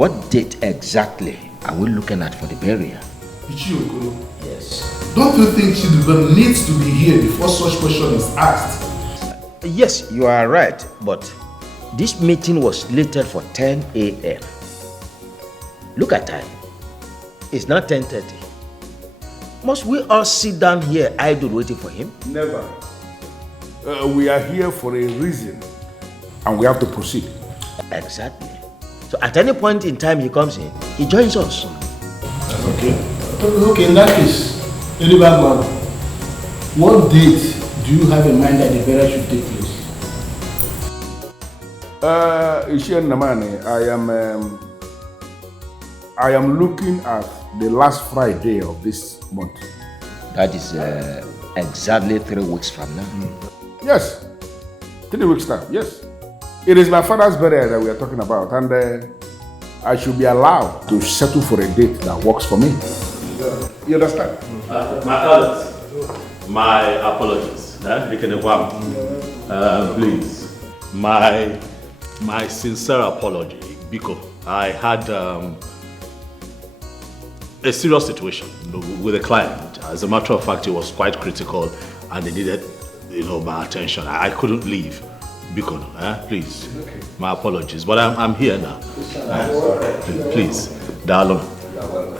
What date exactly are we looking at for the burial? Ichiyokolo. Yes. Don't you think Chidubem needs to be here before such question is asked? Yes, you are right, but this meeting was slated for 10 a.m. Look at time. It's now 10:30. Must we all sit down here idle waiting for him? Never. We are here for a reason, and we have to proceed. Exactly. So at any point in time he comes in, he joins us. Okay. Okay, in that case, Elibagwa, what date do you have in mind that the burial should take place? Ishian Namani, I am looking at the last Friday of this month. That is exactly 3 weeks from now. Yes, 3 weeks time, yes. It is my father's burial that we are talking about, and I should be allowed to settle for a date that works for me. You understand? My elders, my apologies. Please, my sincere apology, because I had a serious situation with a client. As a matter of fact, it was quite critical, and they needed, my attention. I couldn't leave. Biko, please. Okay. My apologies, but I'm here now. Please, Dalon.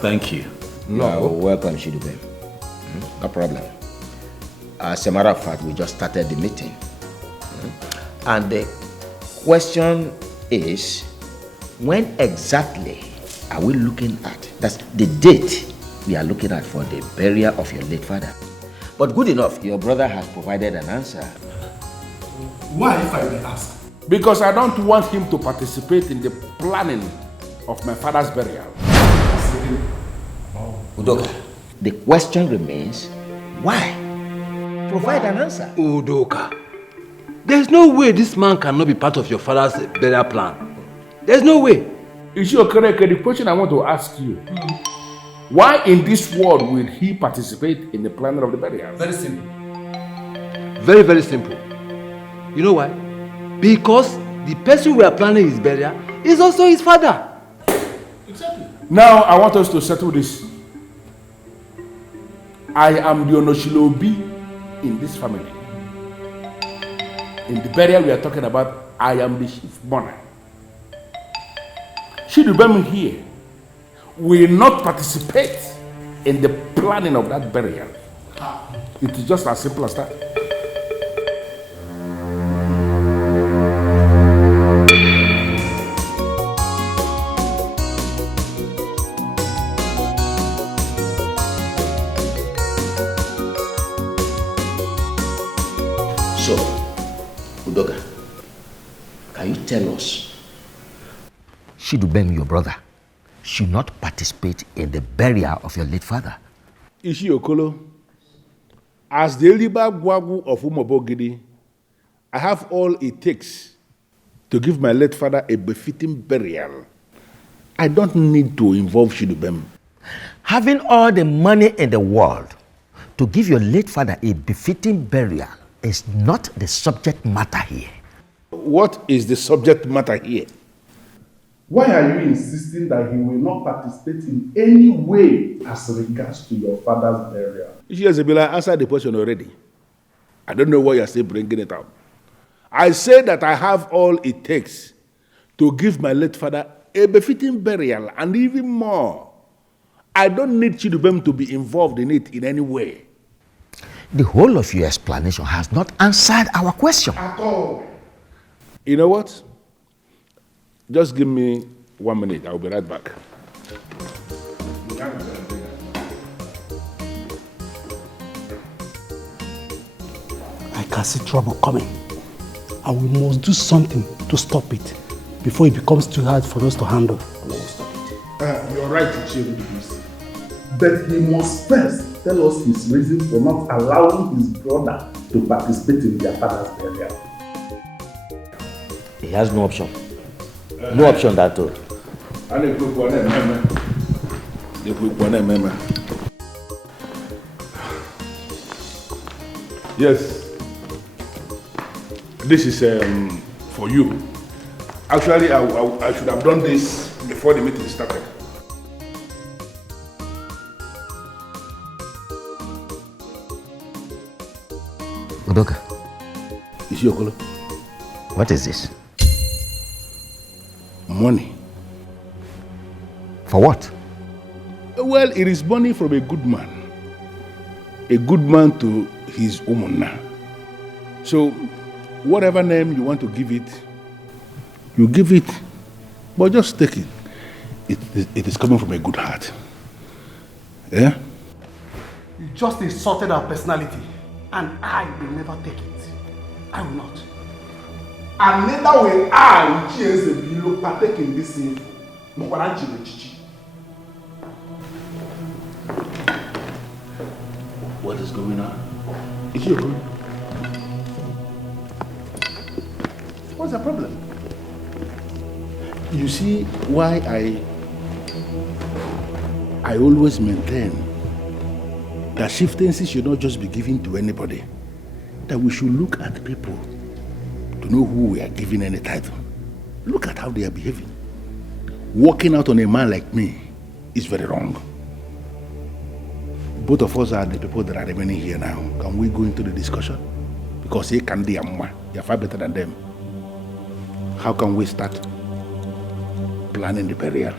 Thank you. No, welcome, Shidube. No problem. As a matter of fact, we just started the meeting. And the question is, when exactly are we looking at? That's the date we are looking at for the burial of your late father. But good enough, your brother has provided an answer. Why, if I may ask? Because I don't want him to participate in the planning of my father's burial. Udoka, the question remains, why? Provide an answer. Udoka, there's no way this man cannot be part of your father's burial plan. There's no way. Ishiyokoreke, the question I want to ask you, why in this world will he participate in the planning of the burial? Very simple. Very, very simple. You know why? Because the person we are planning his burial is also his father. Exactly. Now I want us to settle this. I am the Onoshilobi in this family. In the burial we are talking about, I am the chief mourner. Shidubem here will not participate in the planning of that burial. It is just as simple as that. So, Udoka, can you tell us, Shidubem, your brother, should not participate in the burial of your late father? Ishiokolo, as the Eliba Gwagu of Umobogidi, I have all it takes to give my late father a befitting burial. I don't need to involve Shidubem. Having all the money in the world to give your late father a befitting burial is not the subject matter here. What is the subject matter here? Why are you insisting that he will not participate in any way as regards to your father's burial? Ishiyazebila answered the question already. I don't know why you're still bringing it up. I say that I have all it takes to give my late father a befitting burial, and even more. I don't need Chidubem to be involved in it in any way. The whole of your explanation has not answered our question. At all. You know what? Just give me 1 minute. I'll be right back. I can see trouble coming, and we must do something to stop it before it becomes too hard for us to handle. You're right, Ichiro. But he must first tell us his reason for not allowing his brother to participate in their father's burial. He has no option. No option at all. Yes. This is for you. Actually, I should have done this before the meeting started. Udoka, Isiokolo, what is this? money. For what? Well, it is money from a good man. A good man to his woman now. So, whatever name you want to give it, you give it, but just take it. It is coming from a good heart. Yeah? You just insulted our personality, and I will never take it. I will not. And neither will I, Ugezu, partake in this sin. What is going on? Is you good? What's the problem? You see why I always maintain that chieftaincy should not just be given to anybody. That we should look at people to know who we are giving any title. Look at how they are behaving. Walking out on a man like me is very wrong. Both of us are the people that are remaining here now. Can we go into the discussion? Because he can be you're far better than them. How can we start planning the burial?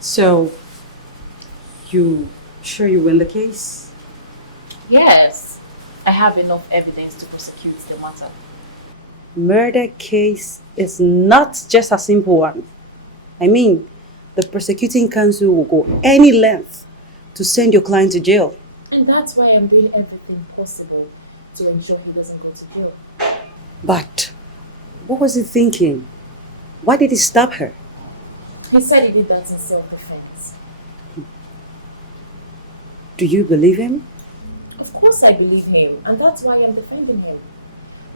So, you sure you win the case? Yes, I have enough evidence to prosecute the matter. Murder case is not just a simple one. I mean, the prosecuting counsel will go any length to send your client to jail. And that's why I'm doing everything possible to ensure he doesn't go to jail. But what was he thinking? Why did he stab her? He said he did that in self-defense. Do you believe him? Of course I believe him, and that's why I'm defending him.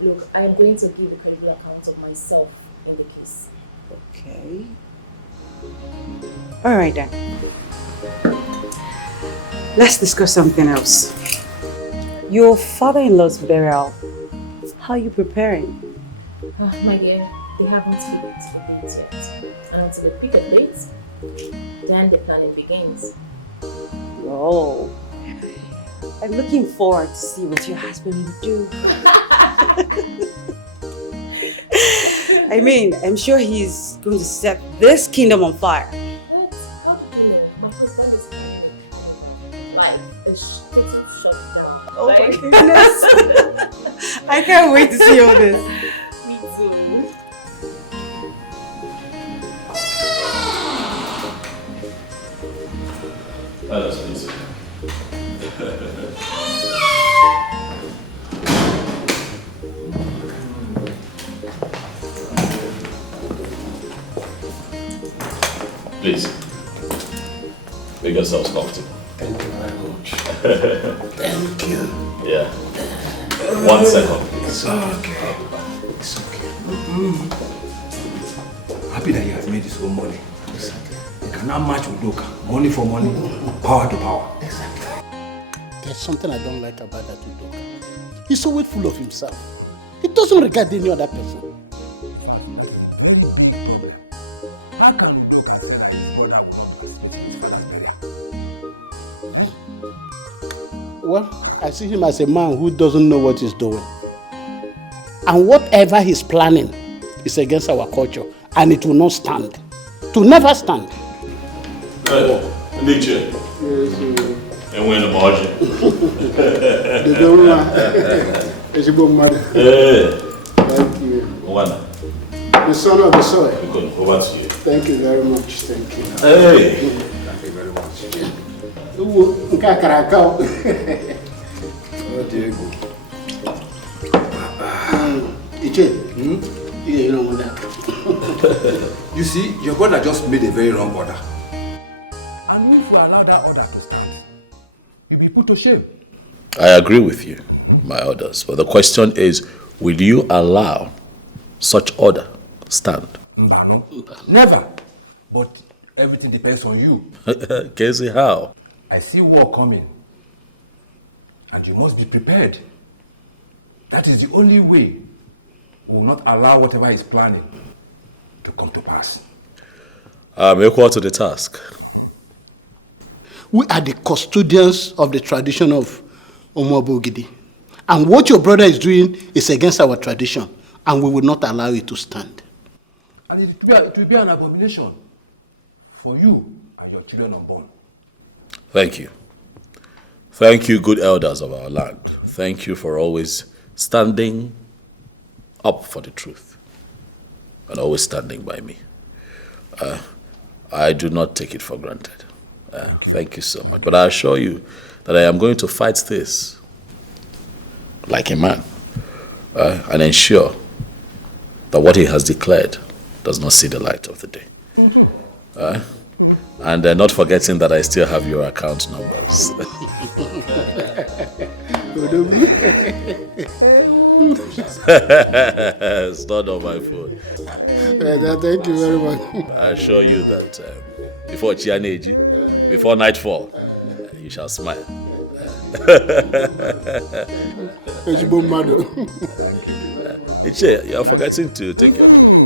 Look, I am going to give a credible account of myself in the case. Okay. All right then. Let's discuss something else. Your father-in-law's burial. How are you preparing? My dear, they haven't fixed the date yet. And until they pick a date, then the planning begins. Oh, I'm looking forward to see what your husband will do. I mean, I'm sure he's going to set this kingdom on fire. What? How do you know? My husband is planning like a total shutdown. Oh my goodness. I can't wait to see all this. Me too. That's easy. Please, make yourselves comfortable. Thank you very much. Thank you. Yeah. 1 second. It's okay. It's okay. Happy that he has made his own money. He cannot match Udoka. Money for money, power to power. Exactly. There's something I don't like about that Udoka. He's always full of himself. He doesn't regard any other person. Very big problem. How can Udoka say that his brother will not participate in his father's burial? Well, I see him as a man who doesn't know what he's doing. And whatever he's planning is against our culture, and it will not stand. It will never stand. Hey, Nietzsche. And we're in the margin. Hey. Thank you. One. The son of the soil. We could over to you. Thank you very much. Thank you. Hey. Thank you very much. Oh, Diego. You know that. You see, your brother just made a very wrong order. And if we allow that order to stand, you'll be put to shame. I agree with you, my orders. But the question is, will you allow such order stand? No, never. But everything depends on you. Casey, how? I see war coming. And you must be prepared. That is the only way we will not allow whatever is planning to come to pass. I'm equal to the task. We are the custodians of the tradition of Omobogidi. And what your brother is doing is against our tradition, and we will not allow it to stand. And it will be an abomination for you and your children unborn. Thank you. Thank you, good elders of our land. Thank you for always standing up for the truth and always standing by me. I do not take it for granted. Thank you so much. But I assure you that I am going to fight this like a man and ensure that what he has declared does not see the light of the day. And not forgetting that I still have your account numbers. It's not on my phone. Thank you very much. I assure you that before Chianeji, before nightfall, you shall smile. Iche, you are forgetting to take your drink.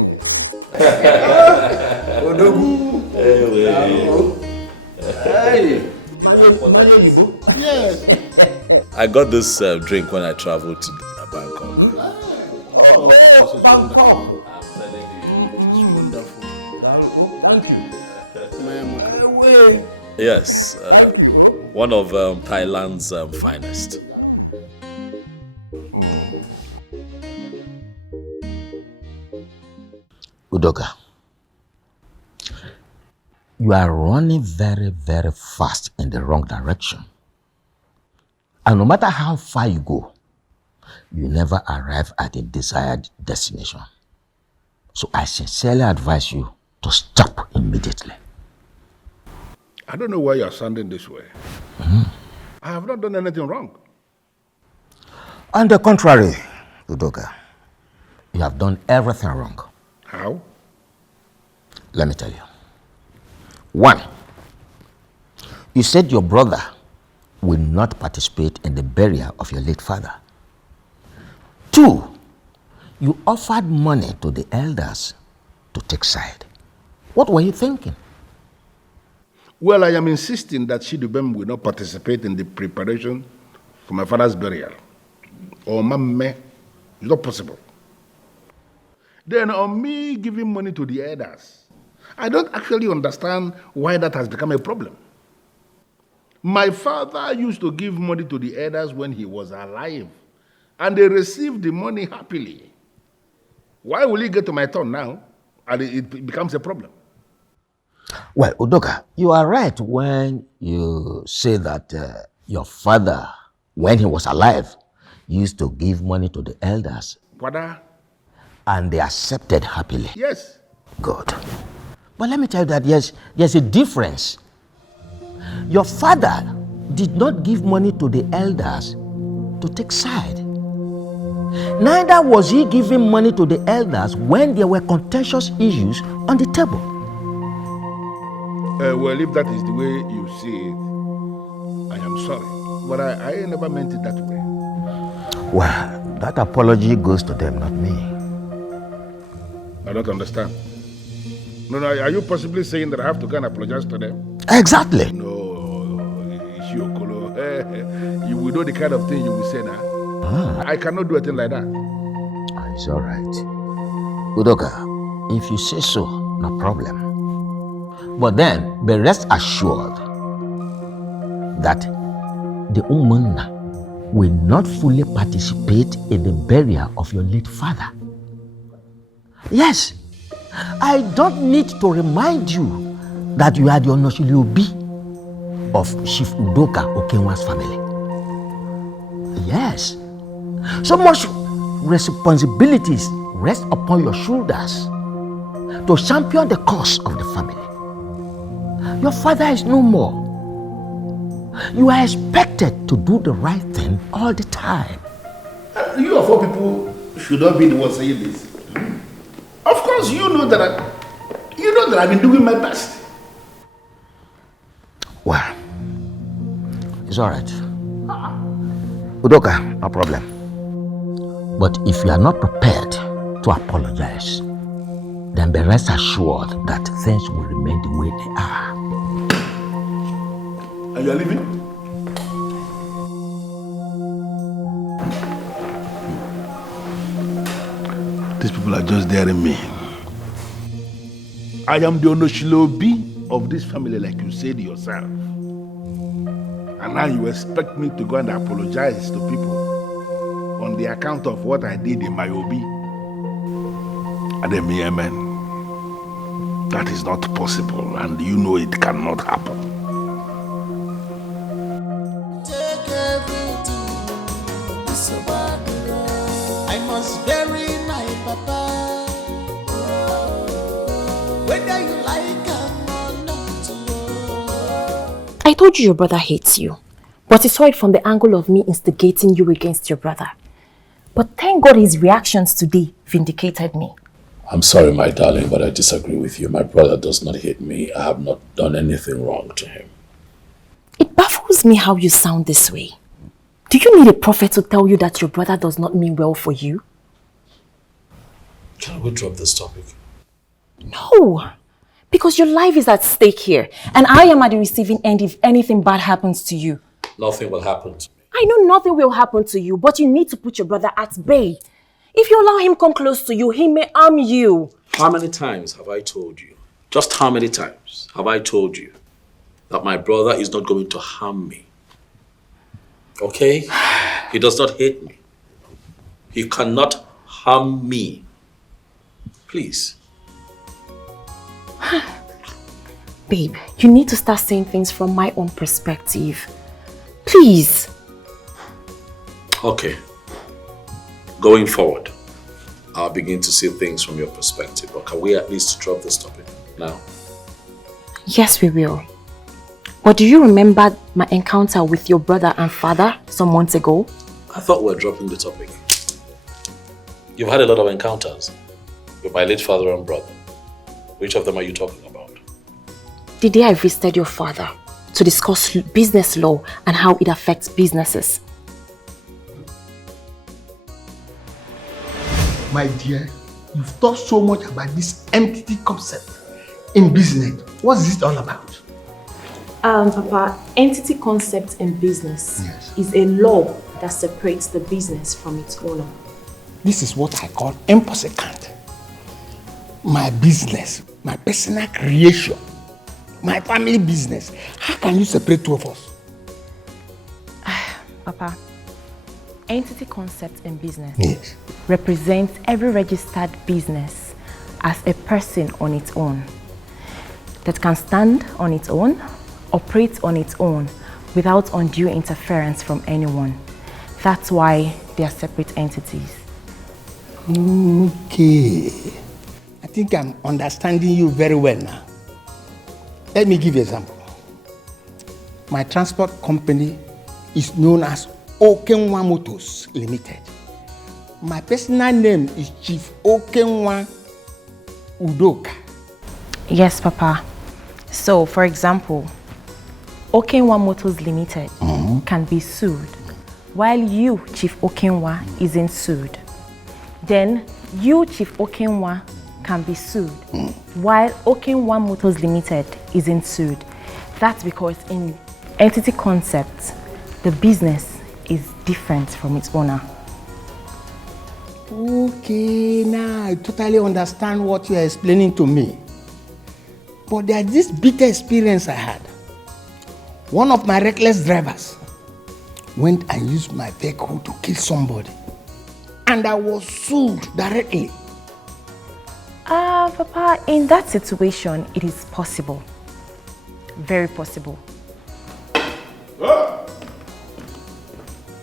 Yes. I got this drink when I traveled to Bangkok. Oh, Bangkok. I'm telling you, it's wonderful. Thank you. Yes, one of Thailand's finest. Udoka, you are running very, very fast in the wrong direction. And no matter how far you go, you never arrive at a desired destination. So I sincerely advise you to stop immediately. I don't know why you're sounding this way. I have not done anything wrong. On the contrary, Udoka, you have done everything wrong. How? Let me tell you. 1, you said your brother will not participate in the burial of your late father. 2, you offered money to the elders to take side. What were you thinking? Well, I am insisting that Shidubem will not participate in the preparation for my father's burial. Or Mamme, it's not possible. Then on me giving money to the elders, I don't actually understand why that has become a problem. My father used to give money to the elders when he was alive, and they received the money happily. Why will he get to my turn now, and it becomes a problem? Well, Udoka, you are right when you say that your father, when he was alive, used to give money to the elders. Father? And they accepted happily. Yes. Good. But let me tell you that there's a difference. Your father did not give money to the elders to take side. Neither was he giving money to the elders when there were contentious issues on the table. Well, if that is the way you see it, I am sorry. But I never meant it that way. Well, that apology goes to them, not me. I don't understand. No, are you possibly saying that I have to go and apologize to them? Exactly. No, Ishiokolo. You will know the kind of thing you will say now. I cannot do a thing like that. It's all right. Udoka, if you say so, no problem. But then, be rest assured that the Umunna will not fully participate in the burial of your late father. Yes, I don't need to remind you that you are the Onoshiliobi of Chief Udoka Okenwa's family. Yes, so much responsibilities rest upon your shoulders to champion the cause of the family. Your father is no more. You are expected to do the right thing all the time. You of all people should not be the one saying this. Of course, you know that I've been doing my best. Well, It's all right. Udoka, no problem. But if you are not prepared to apologize, then be rest assured that things will remain the way they are. And you are leaving? These people are just daring me. I am the Onoshilobi of this family, like you said yourself. And now you expect me to go and apologize to people on the account of what I did in my obi. Ademi, amen. That is not possible, and you know it cannot happen. Take everything, it's about the road. I must bury my papa. Whether you like him or not. I told you your brother hates you, but he saw it from the angle of me instigating you against your brother. But thank God his reactions today vindicated me. I'm sorry, my darling, but I disagree with you. My brother does not hate me. I have not done anything wrong to him. It baffles me how you sound this way. Do you need a prophet to tell you that your brother does not mean well for you? Can we drop this topic? No, because your life is at stake here, and I am at the receiving end if anything bad happens to you. Nothing will happen to me. I know nothing will happen to you, but you need to put your brother at bay. If you allow him come close to you, he may harm you. How many times have I told you, just how many times have I told you that my brother is not going to harm me? Okay? He does not hate me. He cannot harm me. Please. Babe, you need to start saying things from my own perspective. Please. Okay. Going forward, I'll begin to see things from your perspective. But can we at least drop this topic now? Yes, we will. But do you remember my encounter with your brother and father some months ago? I thought we were dropping the topic. You've had a lot of encounters with my late father and brother. Which of them are you talking about? The day I visited your father to discuss business law and how it affects businesses. My dear, you've talked so much about this entity concept in business. What's this all about? Papa, entity concept in business is a law that separates the business from its owner. This is what I call impossible. My business, my personal creation, my family business. How can you separate two of us? Papa, entity concept in business represents every registered business as a person on its own that can stand on its own, operate on its own without undue interference from anyone. That's why they are separate entities. Okay. I think I'm understanding you very well now. Let me give you an example. My transport company is known as Okenwa Motors Limited. My personal name is Chief Okenwa Udoka. Yes, Papa. So, for example, Okenwa Motors Limited can be sued, while you, Chief Okenwa, isn't sued. Then, you, Chief Okenwa, can be sued, while Okenwa Motors Limited isn't sued. That's because in entity concept, the business is different from its owner. Okay, now I totally understand what you are explaining to me. But there's this bitter experience I had. One of my reckless drivers went and used my vehicle to kill somebody. And I was sued directly. Papa, in that situation, it is possible. Very possible.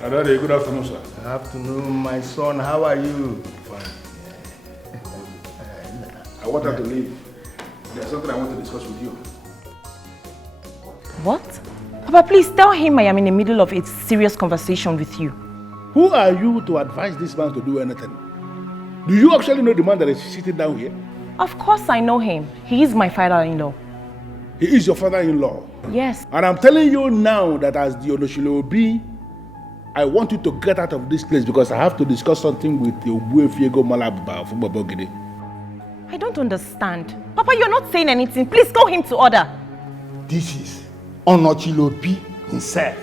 Adade, good afternoon, sir. Good afternoon, my son. How are you? Fine. I want her to leave. There's something I want to discuss with you. What? Papa, please tell him I am in the middle of a serious conversation with you. Who are you to advise this man to do anything? Do you actually know the man that is sitting down here? Of course I know him. He is my father-in-law. He is your father-in-law. Yes. And I'm telling you now that as the Onoshilobi, I want you to get out of this place because I have to discuss something with the Obuefiego Malabba from Babogide. I don't understand. Papa, you're not saying anything. Please call him to order. This is Onochilobi himself.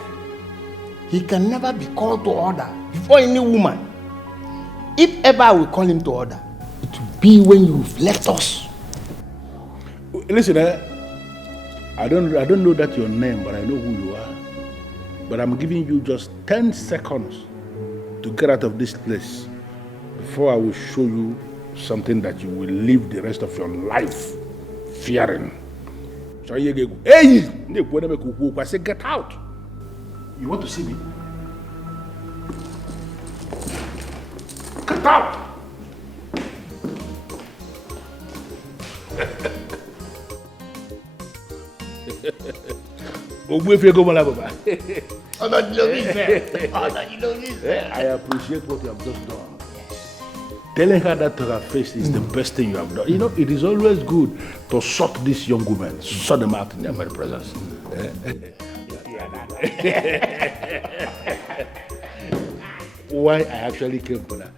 He can never be called to order before any woman. If ever I will call him to order, it will be when you've left us. Listen, I don't know that your name, but I know who you are. But I'm giving you just 10 seconds to get out of this place before I will show you something that you will live the rest of your life fearing. So hey, I say get out. You want to see me? Get out. I appreciate what you have just done. Telling her that to her face is the best thing you have done. You know, it is always good to shock these young women, shut them out in their very presence. Why I actually came for that.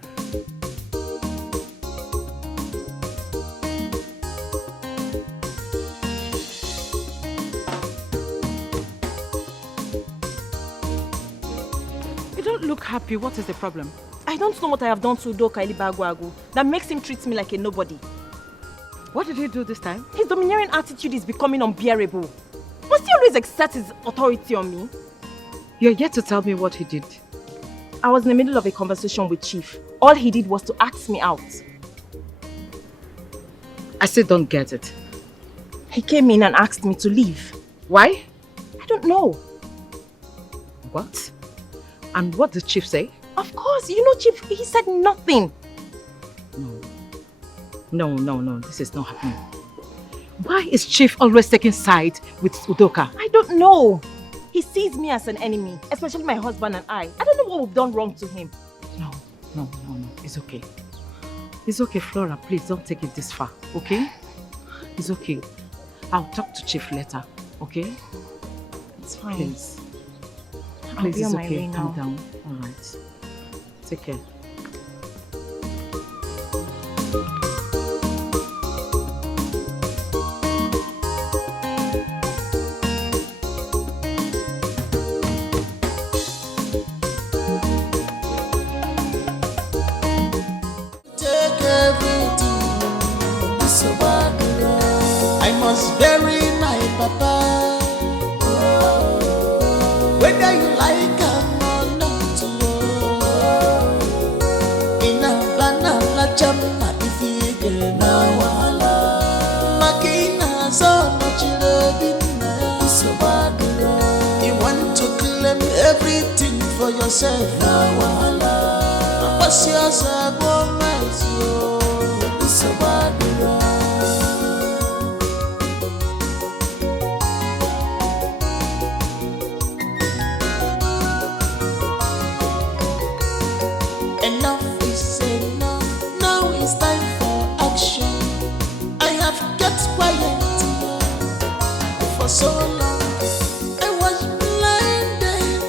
You don't look happy. What is the problem? I don't know what I have done to Udoka Ilibagwagu that makes him treat me like a nobody. What did he do this time? His domineering attitude is becoming unbearable. Must he always exert his authority on me? You're yet to tell me what he did. I was in the middle of a conversation with Chief. All he did was to ask me out. I still don't get it. He came in and asked me to leave. Why? I don't know. What? And what did Chief say? Of course, you know Chief, he said nothing. No, this is not happening. Why is Chief always taking sides with Udoka? I don't know. He sees me as an enemy, especially my husband and I. I don't know what we've done wrong to him. No. It's okay. It's okay, Flora. Please don't take it this far, okay? It's okay. I'll talk to Chief later, okay? It's fine. Please. I'll be Please, on it's my okay. way now. Calm down. All right. Take care. Take everything, so I must bury my papa. Whether you like him or not, in a banana chama if you get now. Makina so much loving, so you want to claim everything for yourself now. What's yours? Enough is enough. Now it's time for action. I have kept quiet for so long. I was blinded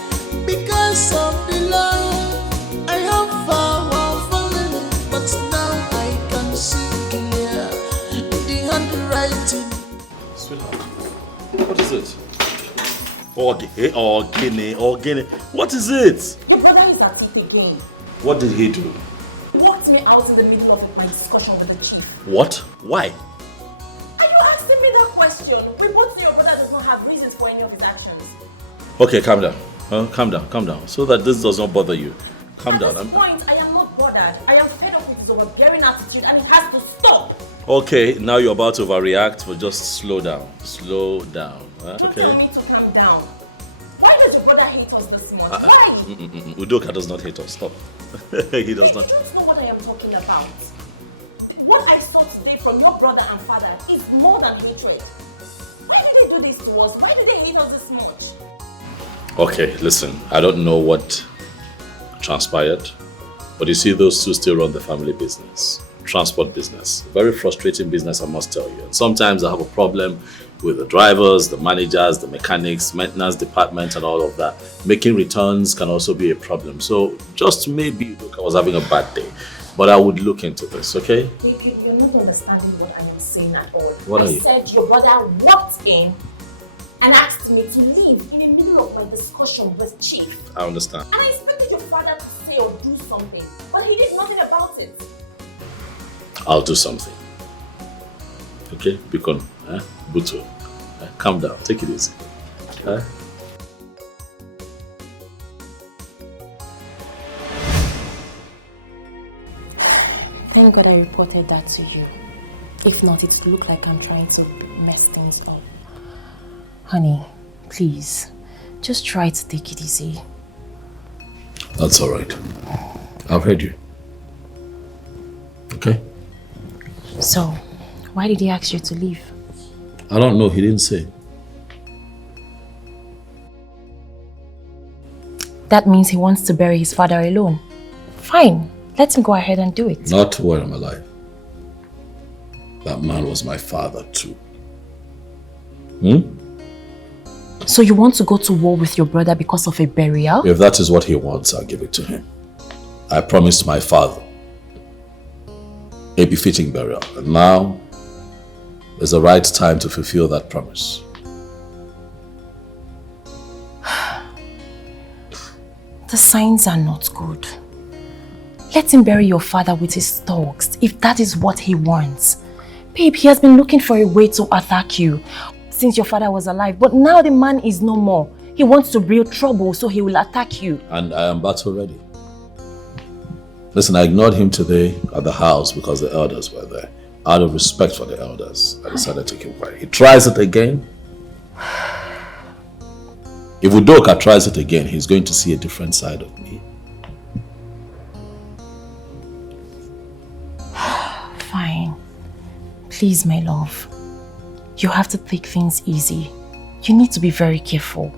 because of the love I have for our family, but now I can see clear the handwriting. Sweetheart, what is it? Organic. What is it? Your brother is at it again. What did he do? He walked me out in the middle of my discussion with the Chief. What? Why? Are you asking me that question? We both know your brother does not have reasons for any of his actions. Okay, calm down. Calm down. So that this does not bother you. Calm down. At this point, I am not bothered. I am fed up with his overbearing attitude and it has to stop. Okay, now you're about to overreact, but just slow down. Slow down. Okay? Tell me to calm down. Why does your brother hate us this much? Why? Udoka does not hate us. Stop. He does not. You don't know what I am talking about. What I saw today from your brother and father is more than hatred. Why did they do this to us? Why do they hate us this much? Okay, listen. I don't know what transpired, but you see, those two still run the family business. Transport business. Very frustrating business, I must tell you. And sometimes I have a problem with the drivers, the managers, the mechanics, maintenance department, and all of that. Making returns can also be a problem. So just maybe look, I was having a bad day, but I would look into this, okay? You're not understanding what I am saying at all. What are you? I said your brother walked in and asked me to leave in the middle of my discussion with Chief. I understand. And I expected your father to say or do something, but he did nothing about it. I'll do something. Okay? Bikon, Buto, calm down, take it easy. Thank God I reported that to you. If not, it would look like I'm trying to mess things up. Honey, please, just try to take it easy. That's all right. I've heard you. Okay? So, why did he ask you to leave? I don't know, he didn't say. That means he wants to bury his father alone. Fine, let him go ahead and do it. Not while I'm alive. That man was my father too. So you want to go to war with your brother because of a burial? If that is what he wants, I'll give it to him. I promised my father a befitting burial, and now is the right time to fulfill that promise. The signs are not good. Let him bury your father with his thugs if that is what he wants. Babe, he has been looking for a way to attack you since your father was alive, but now the man is no more. He wants to breed trouble, so he will attack you. And I am battle ready. Listen, I ignored him today at the house because the elders were there. Out of respect for the elders, I decided to keep quiet. He tries it again. If Udoka tries it again, he's going to see a different side of me. Fine. Please, my love. You have to take things easy. You need to be very careful.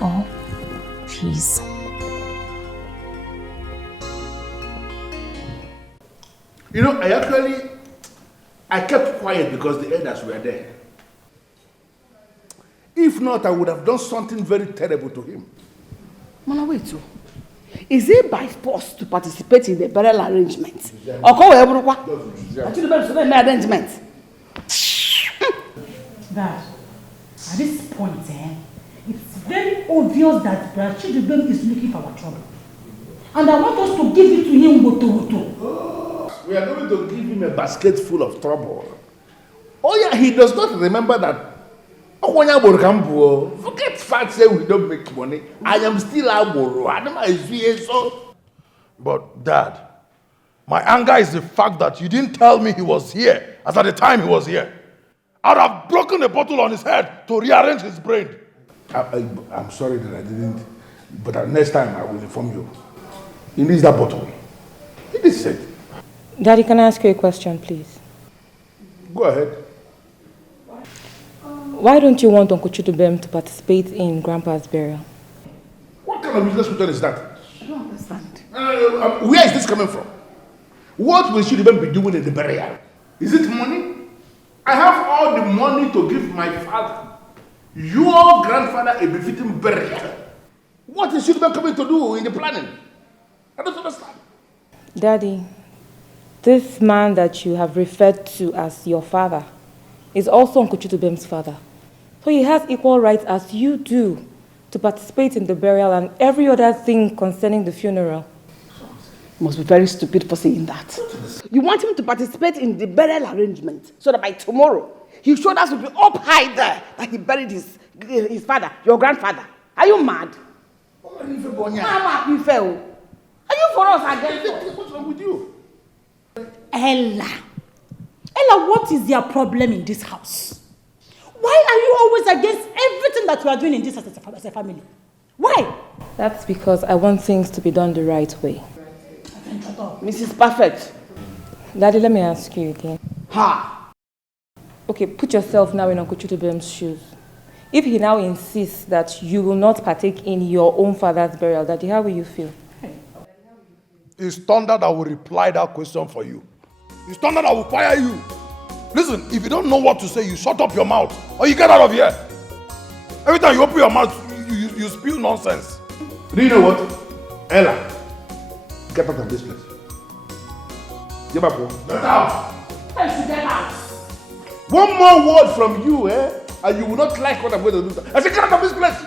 Oh, please. You know, I kept quiet because the elders were there. If not, I would have done something very terrible to him. Mama, wait. Is it by force to participate in the burial arrangement? Or call everyone? Actually, the arrangement. Dad, at this point, it's very obvious that Brachidubem is looking for our trouble. And I want us to give it to him woto. We are going to give him a basket full of trouble. Oh yeah, he does not remember that. Forget facts say we don't make money. I am still Aboro. But Dad, my anger is the fact that you didn't tell me he was here as at the time he was here. I'd have broken a bottle on his head to rearrange his brain. I'm sorry that I didn't, but next time I will inform you. He needs that bottle. It is said. Daddy, can I ask you a question, please? Go ahead. Why don't you want Uncle Chidubem to participate in Grandpa's burial? What kind of business question is that? I don't understand. Where is this coming from? What will Chidubem be doing in the burial? Is it money? I have all the money to give my father, your grandfather, a befitting burial. What is Chidubem coming to do in the planning? I don't understand. Daddy, this man that you have referred to as your father is also Uncle Chidubem's father. So he has equal rights as you do to participate in the burial and every other thing concerning the funeral. You must be very stupid for saying that. You want him to participate in the burial arrangement so that by tomorrow his shoulders will be up high there that he buried his father, your grandfather. Are you mad? Are you for us again? What's wrong with you? Ella, what is your problem in this house? Why are you always against everything that we are doing in this as a family? Why? That's because I want things to be done the right way. Mrs. Perfect. Daddy, let me ask you again. Ha! Okay, put yourself now in Uncle Chidubem's shoes. If he now insists that you will not partake in your own father's burial, Daddy, how will you feel? It's Thunder that will reply that question for you. It's thunder that will fire you. Listen, if you don't know what to say, you shut up your mouth or you get out of here. Every time you open your mouth, you spew nonsense. Do you know what? Ella, get out of this place. Get out. Get out. Get out. One more word from you, and you will not like what I'm going to do. I said, get out of this place.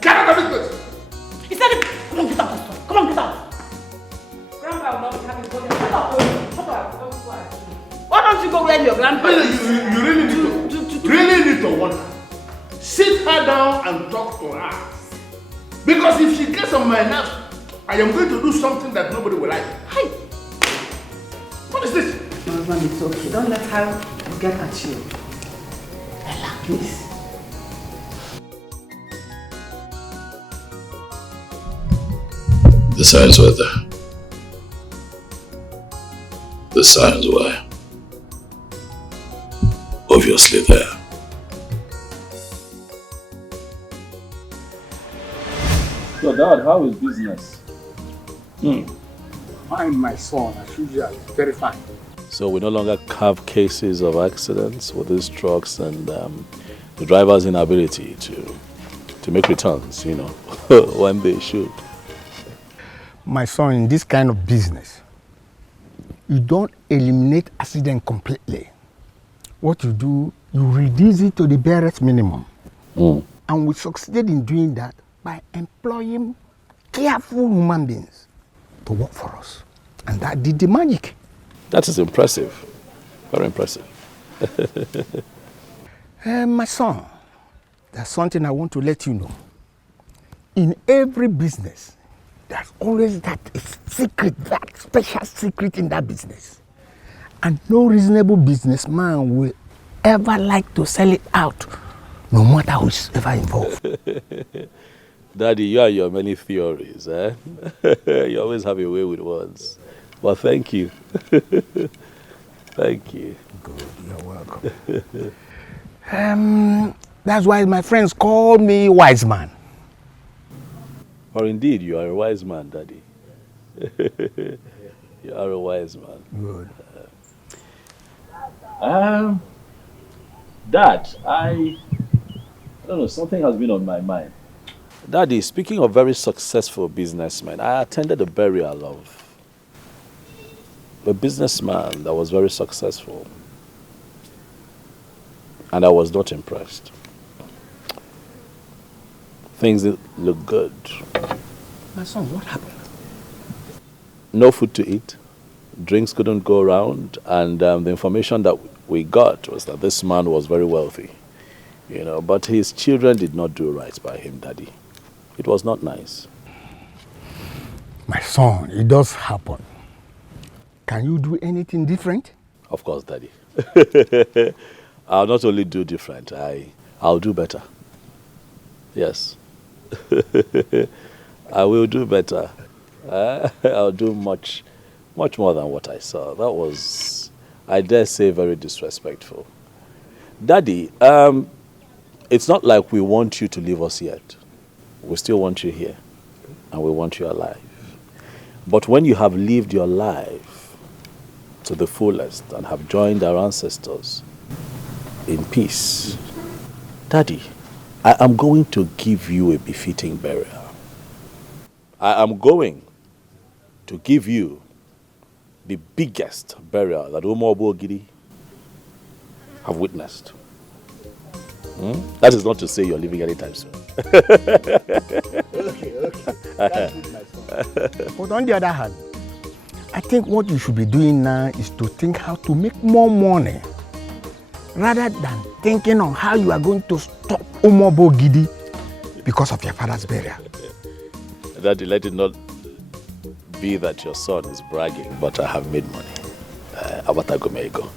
Get out of this place. He said, come on, get out. Come on, get out. Grandpa will not be happy for you. Shut up. Why don't you go where your grandpa is? You really need to warn her. Sit her down and talk to her. Because if she gets on my nerves, I am going to do something that nobody will like. Hi. What is this? My husband, it's okay. Don't let her get at you. Ella, please. The signs were there. The signs were obviously there. So Dad, how is business? Fine, my son, as usual. Very fine. So we no longer have cases of accidents with these trucks and the driver's inability to make returns, you know, when they should. My son, in this kind of business, you don't eliminate accident completely. What you do, you reduce it to the barest minimum. And we succeeded in doing that by employing careful human beings to work for us. And that did the magic. That is impressive. Very impressive. My son, there's something I want to let you know. In every business, there's always that secret, that special secret in that business. And no reasonable businessman will ever like to sell it out, no matter who's ever involved. Daddy, you and your many theories, eh? You always have a way with words. Well, thank you. Thank you. Good, you're welcome. That's why my friends call me wise man. Or indeed, you are a wise man, Daddy. You are a wise man. Good. Dad, I don't know, something has been on my mind. Daddy, speaking of very successful businessmen, I attended a burial of a businessman that was very successful. And I was not impressed. Things didn't look good. My son, what happened? No food to eat. Drinks couldn't go around. And the information that we got was that this man was very wealthy. You know, but his children did not do right by him, Daddy. It was not nice. My son, it does happen. Can you do anything different? Of course, Daddy. I'll not only do different, I'll do better. Yes. I will do better. I'll do much more than what I saw. That was, I dare say, very disrespectful. Daddy, it's not like we want you to leave us yet. We still want you here, and we want you alive. But when you have lived your life to the fullest and have joined our ancestors in peace, Daddy, I am going to give you a befitting burial. I am going to give you the biggest burial that Umobo Gidi have witnessed. That is not to say you're leaving anytime soon. Okay. That's good, my son. But on the other hand, I think what you should be doing now is to think how to make more money rather than thinking on how you are going to stop Umobo Gidi because of your father's burial. Daddy, let it not be that your son is bragging, but I have made money. Abatagomego.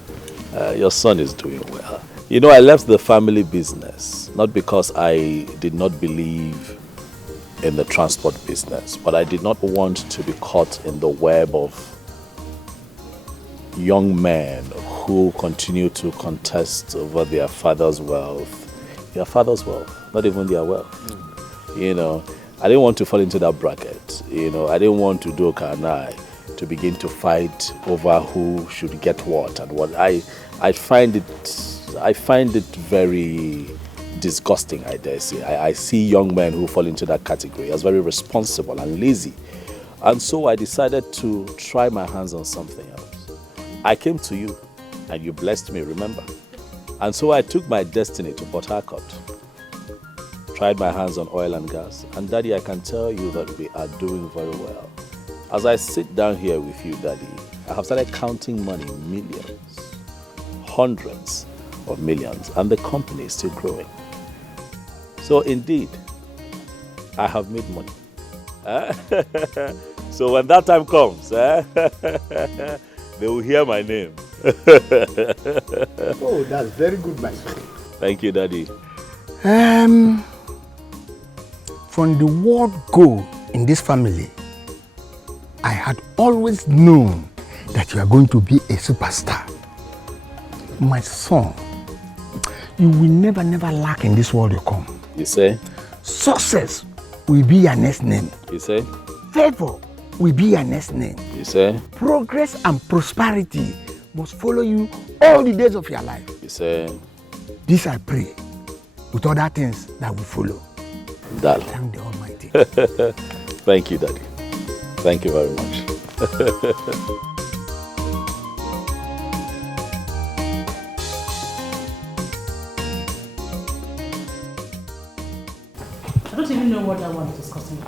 Your son is doing well. You know, I left the family business, not because I did not believe in the transport business, but I did not want to be caught in the web of young men who continue to contest over their father's wealth. Their father's wealth, not even their wealth. You know, I didn't want to fall into that bracket. You know, I didn't want to do Kanai to begin to fight over who should get what and what. I find it very disgusting, I dare say. I see young men who fall into that category as very responsible and lazy. And so I decided to try my hands on something else. I came to you and you blessed me, remember? And so I took my destiny to Port Harcourt. Tried my hands on oil and gas. And Daddy, I can tell you that we are doing very well. As I sit down here with you, Daddy, I have started counting money, millions, hundreds of millions, and the company is still growing. So indeed, I have made money. So when that time comes, they will hear my name. Oh, that's very good, my son. Thank you, Daddy. From the word go in this family, I had always known that you are going to be a superstar. My son, you will never lack in this world you come. You say? Success will be your next name. You say? Favor will be your next name. You say? Progress and prosperity must follow you all the days of your life. You say? This I pray, with other things that will follow. Dad. Thank the Almighty. Thank you, Daddy. Thank you very much. I don't even know what that one is discussing.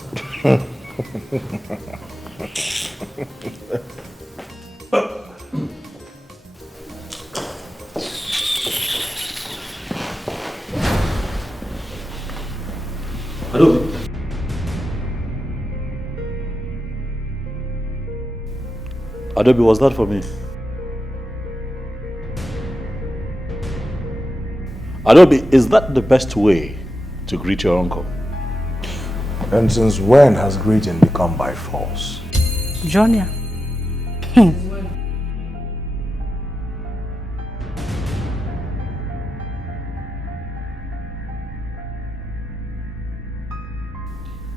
Adobe, was that for me? Adobe, is that the best way to greet your uncle? And since when has greeting become by force? Junior.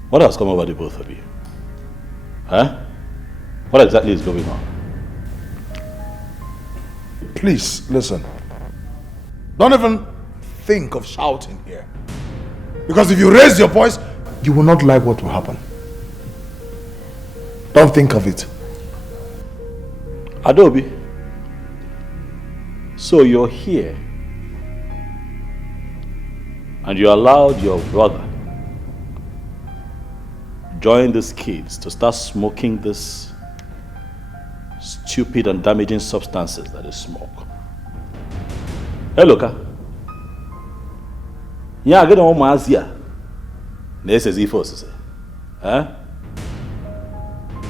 What has come over the both of you? Huh? What exactly is going on? Please, listen. Don't even think of shouting here. Because if you raise your voice, you will not like what will happen. Don't think of it. Adobe, so you're here and you allowed your brother join these kids to start smoking this stupid and damaging substances that is smoke. Hey, look. Yeah, I get on my Asia. This is E4.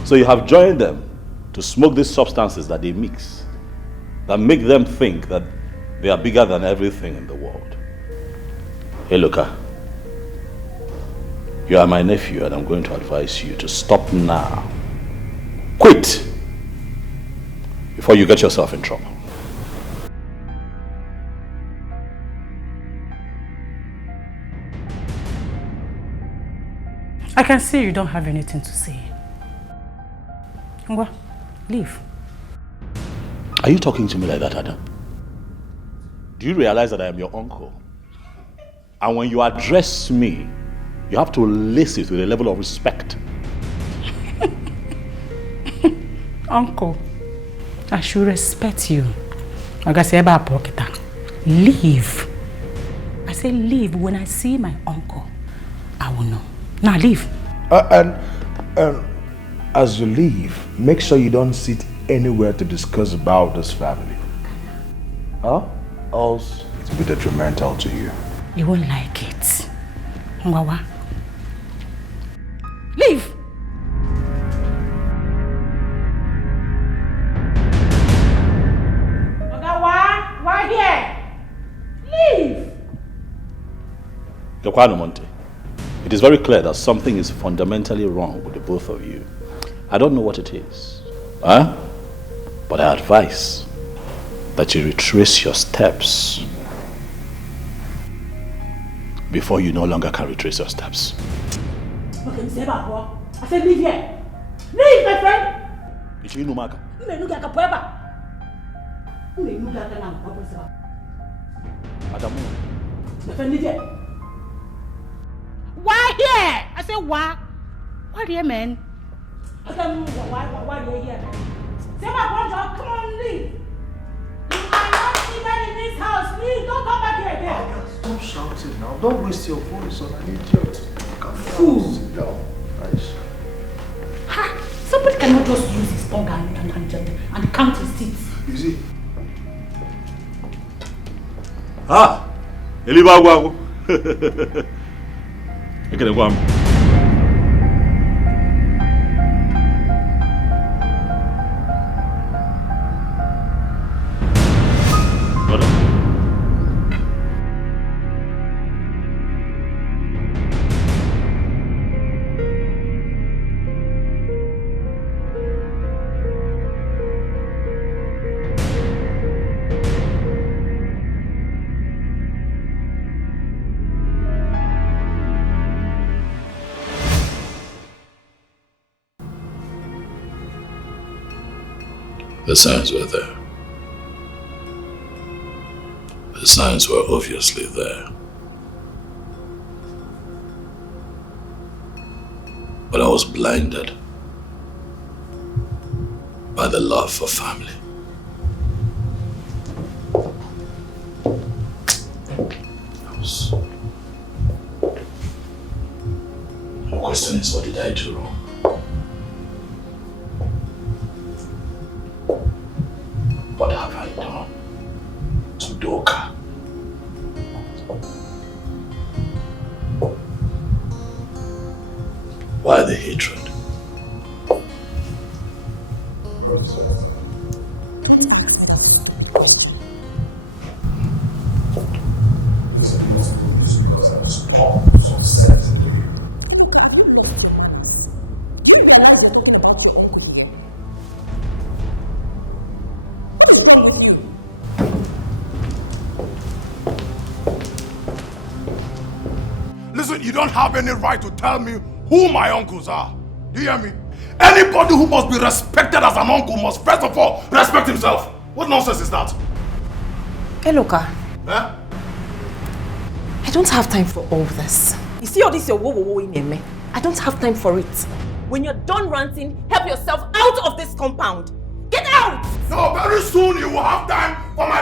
So you have joined them to smoke these substances that they mix, that make them think that they are bigger than everything in the world. Hey, look. You are my nephew and I'm going to advise you to stop now. Quit! Before you get yourself in trouble. I can see you don't have anything to say. Ngwa, leave. Are you talking to me like that, Adam? Do you realize that I am your uncle? And when you address me, you have to lace it with a level of respect. Uncle, I should respect you. Like I say about pocket. Leave. I say leave. When I see my uncle, I will know. Now leave. And as you leave, make sure you don't sit anywhere to discuss about this family. Huh? Else it will be detrimental to you. You won't like it. Ngwawa. Leave! Why here? Leave! Yokwano Monte, it is very clear that something is fundamentally wrong with the both of you. I don't know what it is. But I advise that you retrace your steps before you no longer can retrace your steps. Okay, I said leave here. Leave, my friend! Ichiinumaka. Adamu. Why here? I said why? Why here, man? Why here? Say my brother, come on, leave. You are not even in this house. Please don't come back here again. Stop shouting now. Don't waste your voice on an idiot. Fool. Sit down. Nice. Ha! Somebody cannot just use his organ and count his teeth. You see? Ah! Elibagwago. Ekele kwam. The signs were there. The signs were obviously there. But I was blinded by the love for family. The question is, what did I do wrong? What have I done to Doka? Why the hatred? Listen, you must do this because I must pump some sense into you. What's wrong with you? Listen, you don't have any right to tell me who my uncles are. Do you hear me? Anybody who must be respected as an uncle must first of all respect himself. What nonsense is that? Eloka. Huh? I don't have time for all this. You see all this your wo in me? I don't have time for it. When you're done ranting, help yourself out of this compound. Get out! No, very soon you will have time for my...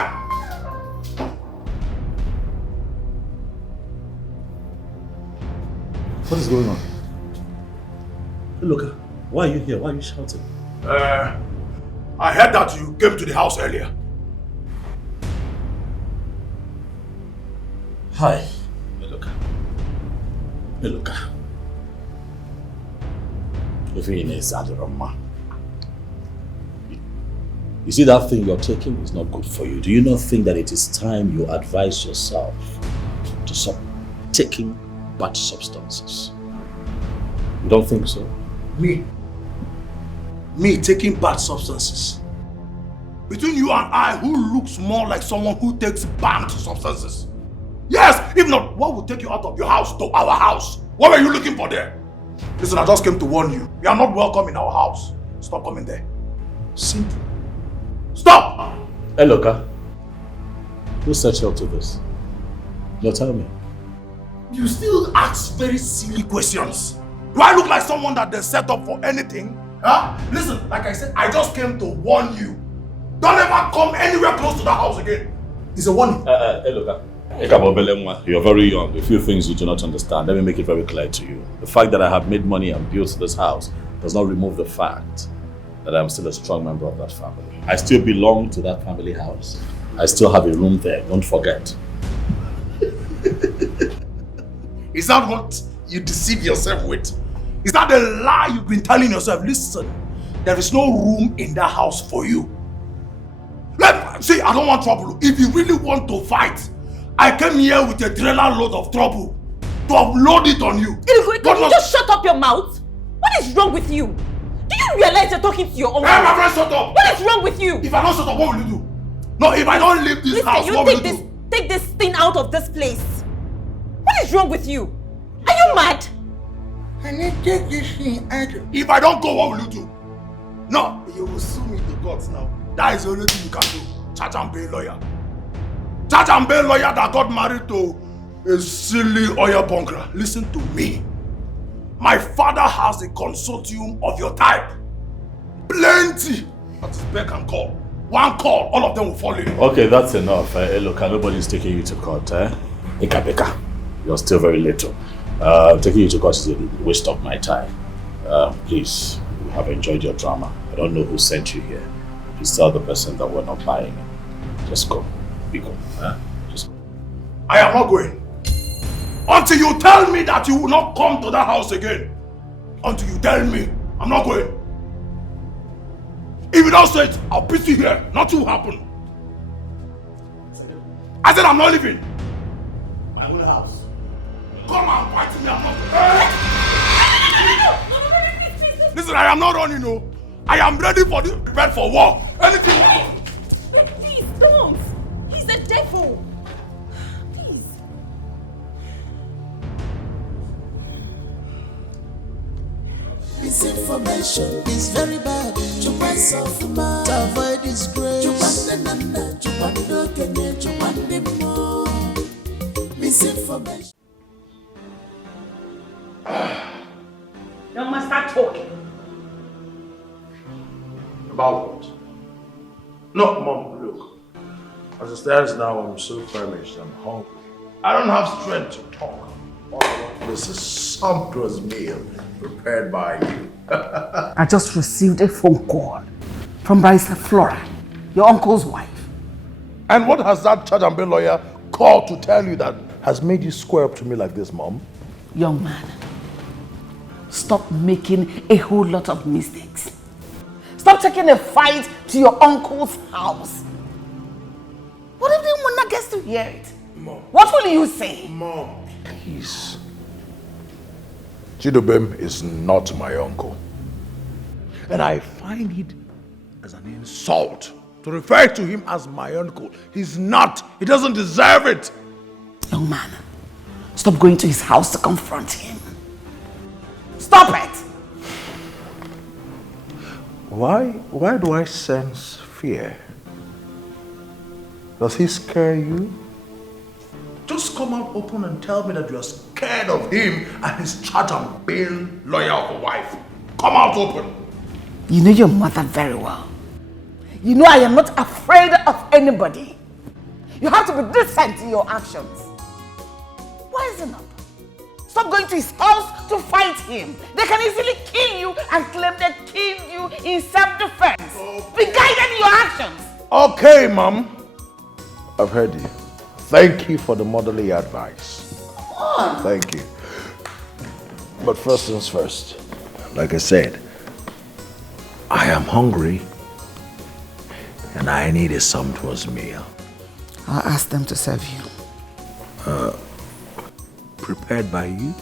What is going on? Hey, look, why are you here? Why are you shouting? I heard that you came to the house earlier. Hi. Hey, look. Hey, look. If you're in a Zadirama, you see that thing you're taking is not good for you. Do you not think that it is time you advise yourself to stop taking bad substances? You don't think so? Me taking bad substances? Between you and I, who looks more like someone who takes banned substances? Yes, if not, what would take you out of your house to our house? What were you looking for there? Listen, I just came to warn you. You are not welcome in our house. Stop coming there. Simple. Stop! Hey, look, who set you up to this? No, tell me. You still ask very silly questions. Do I look like someone that they set up for anything? Huh? Listen, like I said, I just came to warn you. Don't ever come anywhere close to the house again. It's a warning. Hey, look, you're very young. A few things you do not understand. Let me make it very clear to you. The fact that I have made money and built this house does not remove the fact that I'm still a strong member of that family. I still belong to that family house. I still have a room there, don't forget. Is that what you deceive yourself with? Is that the lie you've been telling yourself? Listen, there is no room in that house for you. See, I don't want trouble. If you really want to fight, I came here with a trailer load of trouble to upload it on you. Can you just shut up your mouth? What is wrong with you? Do you realize you're talking to your own? Hey, my friend, shut up! What is wrong with you? If I don't shut up, what will you do? No, if I don't leave this house, what will you do? Take this thing out of this place. What is wrong with you? Are you mad? I need to take this thing out. If I don't go, what will you do? No, you will sue me to court now. That is the only thing you can do. Charge and bail lawyer. Charge and bail lawyer that got married to a silly oil bunker. Listen to me. My father has a consortium of your type. Plenty. That's beck and call. One call, all of them will fall in. Okay, that's enough. Look, nobody's taking you to court. Beka. You're still very little. Taking you to court is a waste of my time. Please, we have enjoyed your drama. I don't know who sent you here. Please tell the person that we're not buying it. Just go. Be go. Just go. I am not going. Until you tell me that you will not come to that house again. Until you tell me, I'm not going. If you don't say it, I'll beat you here. Nothing will happen. I said I'm not leaving. My own house. Come and fight me, I'm not. Listen, I am not running, no. I am ready for this bed for war. Anything will. Please don't. He's a devil. Please. Misinformation is very bad. You want something to avoid disgrace. You want the nana, you want the Kenya, you want the more. Misinformation. You must start talking. About what? No, Mom, look. As it stands now, I'm so famished, I'm hungry. I don't have strength to talk. All I want is a sumptuous meal prepared by you. I just received a phone call from Barrister Flora, your uncle's wife. And what has that charge and bail lawyer called to tell you that has made you square up to me like this, Mom? Young man, stop making a whole lot of mistakes. Stop taking a fight to your uncle's house. What if the woman gets to hear it? Mom. What will you say? Mom, please. Chidubem is not my uncle. And I find it as an insult to refer to him as my uncle. He's not. He doesn't deserve it. Young man, stop going to his house to confront him. Stop it! Why do I sense fear? Does he scare you? Just come out open and tell me that you're scared of him and his charge and bail lawyer of a wife. Come out open. You know your mother very well. You know I am not afraid of anybody. You have to be decent in your actions. Wisen up. Stop going to his house to fight him. They can easily kill you and claim they killed you in self-defense. Be guided in your actions. Okay, Mom. I've heard you. Thank you for the motherly advice. Come on. Thank you. But first things first, like I said, I am hungry and I need a sumptuous meal. I'll ask them to serve you. Prepared by you?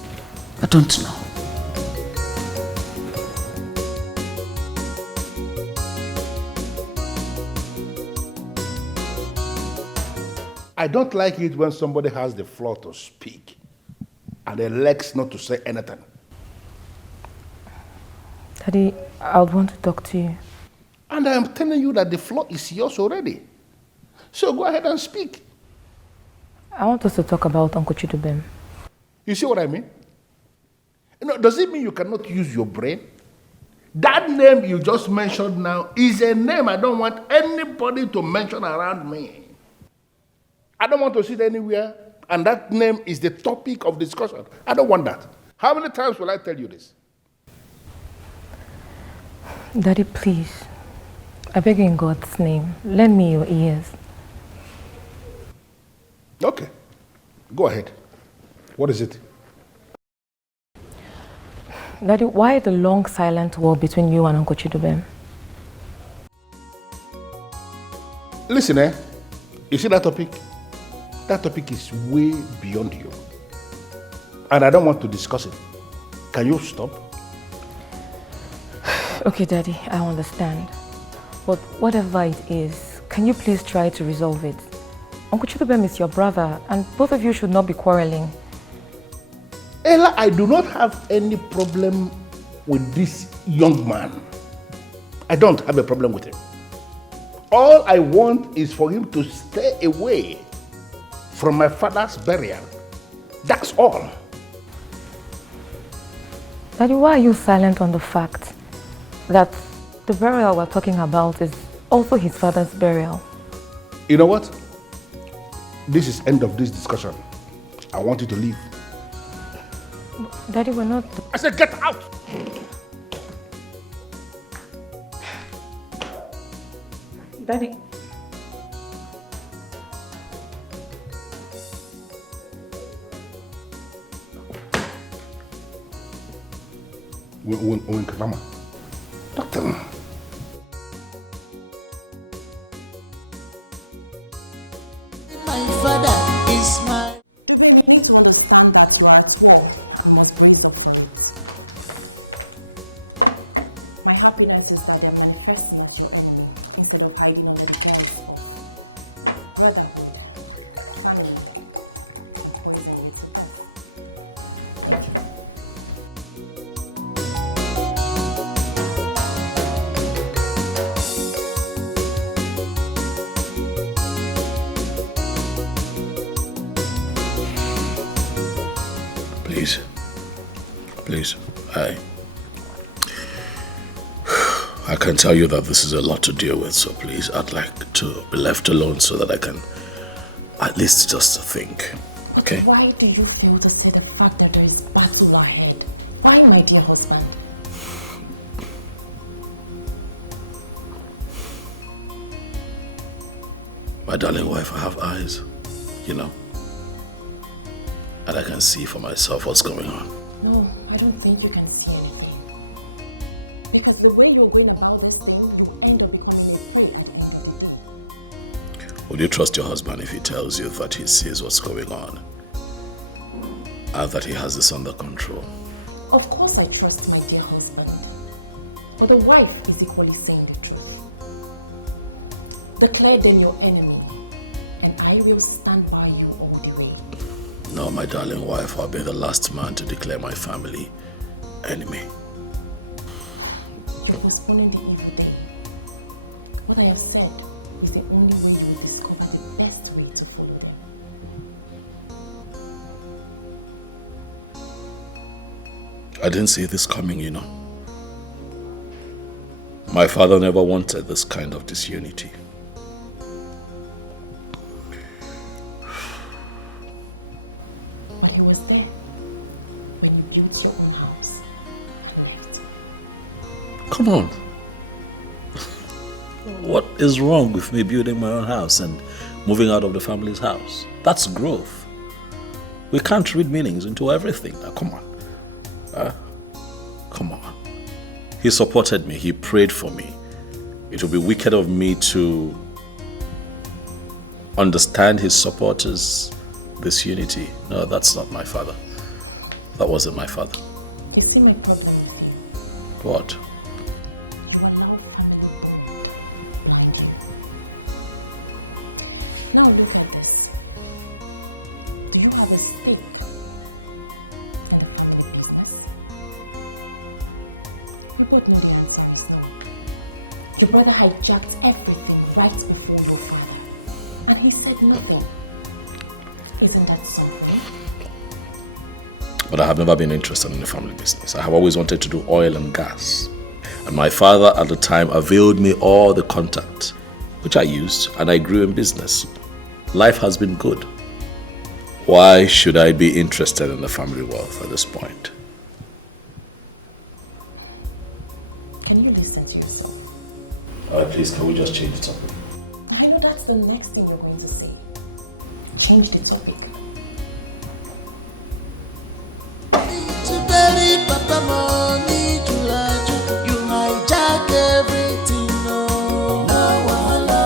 I don't know. I don't like it when somebody has the floor to speak and the legs not to say anything. Daddy, I want to talk to you. And I am telling you that the floor is yours already. So go ahead and speak. I want us to talk about Uncle Chidubem. You see what I mean? You know, does it mean you cannot use your brain? That name you just mentioned now is a name I don't want anybody to mention around me. I don't want to sit anywhere and that name is the topic of discussion. I don't want that. How many times will I tell you this? Daddy, please. I beg you in God's name, lend me your ears. Okay. Go ahead. What is it? Daddy, why the long silent war between you and Uncle Chidubem? Listen, you see that topic? That topic is way beyond you. And I don't want to discuss it. Can you stop? Okay, Daddy, I understand. But whatever it is, can you please try to resolve it? Uncle Chidubem is your brother, and both of you should not be quarreling. Ella, I do not have any problem with this young man. I don't have a problem with him. All I want is for him to stay away from my father's burial. That's all. Daddy, why are you silent on the fact that the burial we're talking about is also his father's burial? You know what? This is end of this discussion. I want you to leave. Daddy, we're not... I said get out! Daddy. Mama. Doctor. My father is my... My happiness is that they're manifesting as your enemy instead of hiding on them ends. Please, I can tell you that this is a lot to deal with, so please, I'd like to be left alone so that I can at least just think, okay? Why do you feel to say the fact that there is battle ahead? Why, my dear husband? My darling wife, I have eyes, you know, and I can see for myself what's going on. No, I don't think you can see anything. Because the way you bring about this thing, you end up becoming a prayer. Would you trust your husband if he tells you that he sees what's going on and that he has this under control? Of course I trust my dear husband. But the wife is equally saying the truth. Declare them your enemy, and I will stand by you all the way. No, my darling wife, I'll be the last man to declare my family enemy. You're postponing the evil day. What I have said is the only way you will discover the best way to follow them. I didn't see this coming, you know. My father never wanted this kind of disunity. But he was there when you built your own house and left. Come on. What is wrong with me building my own house and moving out of the family's house? That's growth. We can't read meanings into everything. Now, come on. Come on. He supported me. He prayed for me. It would be wicked of me to understand his supporters' disunity. No, that's not my father. That wasn't my father. You see my problem? What? You are now family like you. Now look at this. You have a stake and family business. You both know the answer is no. Your brother hijacked everything right before your father, and he said nothing. Isn't that something? But I have never been interested in the family business. I have always wanted to do oil and gas. And my father at the time availed me all the contact, which I used, and I grew in business. Life has been good. Why should I be interested in the family wealth at this point? Can you listen to yourself? Please, can we just change the topic? I know that's the next thing you're going to say. Change the topic. To bury papa money to large, you hijack everything, no wahala.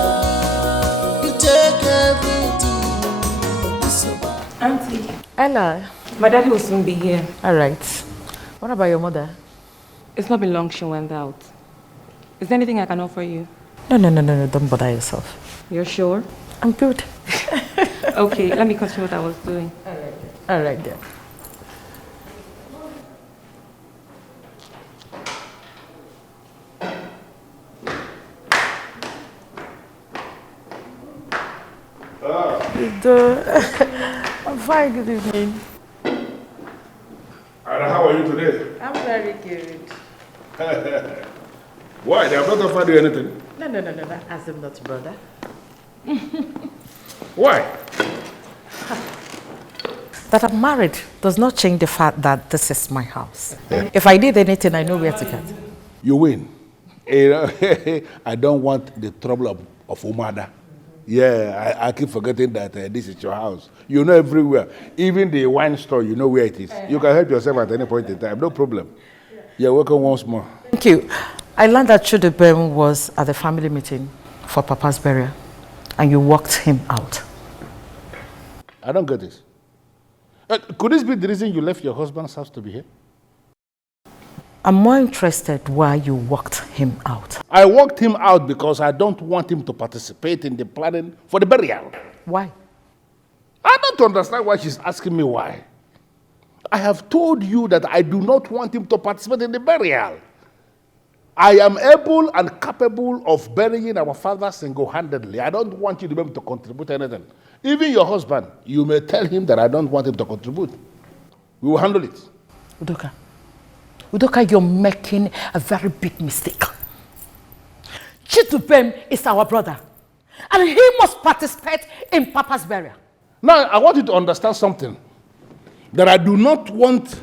You take everything. It's so bad. Auntie. Ella. My daddy will soon be here. All right. What about your mother? It's not been long she went out. Is there anything I can offer you? No, don't bother yourself. You're sure? I'm good. Okay, let me continue what I was doing. All right then. I'm fine, good evening. And how are you today? I'm very good. Why? They have not offered you anything? No, as I'm not brother. Why? That I'm married does not change the fact that this is my house. If I did anything, I know where to get. You win. I don't want the trouble of Umada. Yeah, I keep forgetting that this is your house. You know everywhere. Even the wine store, you know where it is. You can help yourself at any point in time. No problem. You're welcome once more. Thank you. I learned that Chudubem was at the family meeting for Papa's burial, and you walked him out. I don't get this. Could this be the reason you left your husband's house to be here? I'm more interested why you walked him out. I walked him out because I don't want him to participate in the planning for the burial. Why? I don't understand why she's asking me why. I have told you that I do not want him to participate in the burial. I am able and capable of burying our father single-handedly. I don't want you to be able to contribute anything. Even your husband, you may tell him that I don't want him to contribute. We will handle it. Udoka, you're making a very big mistake. Chidubem is our brother, and he must participate in Papa's burial. Now, I want you to understand something. That I do not want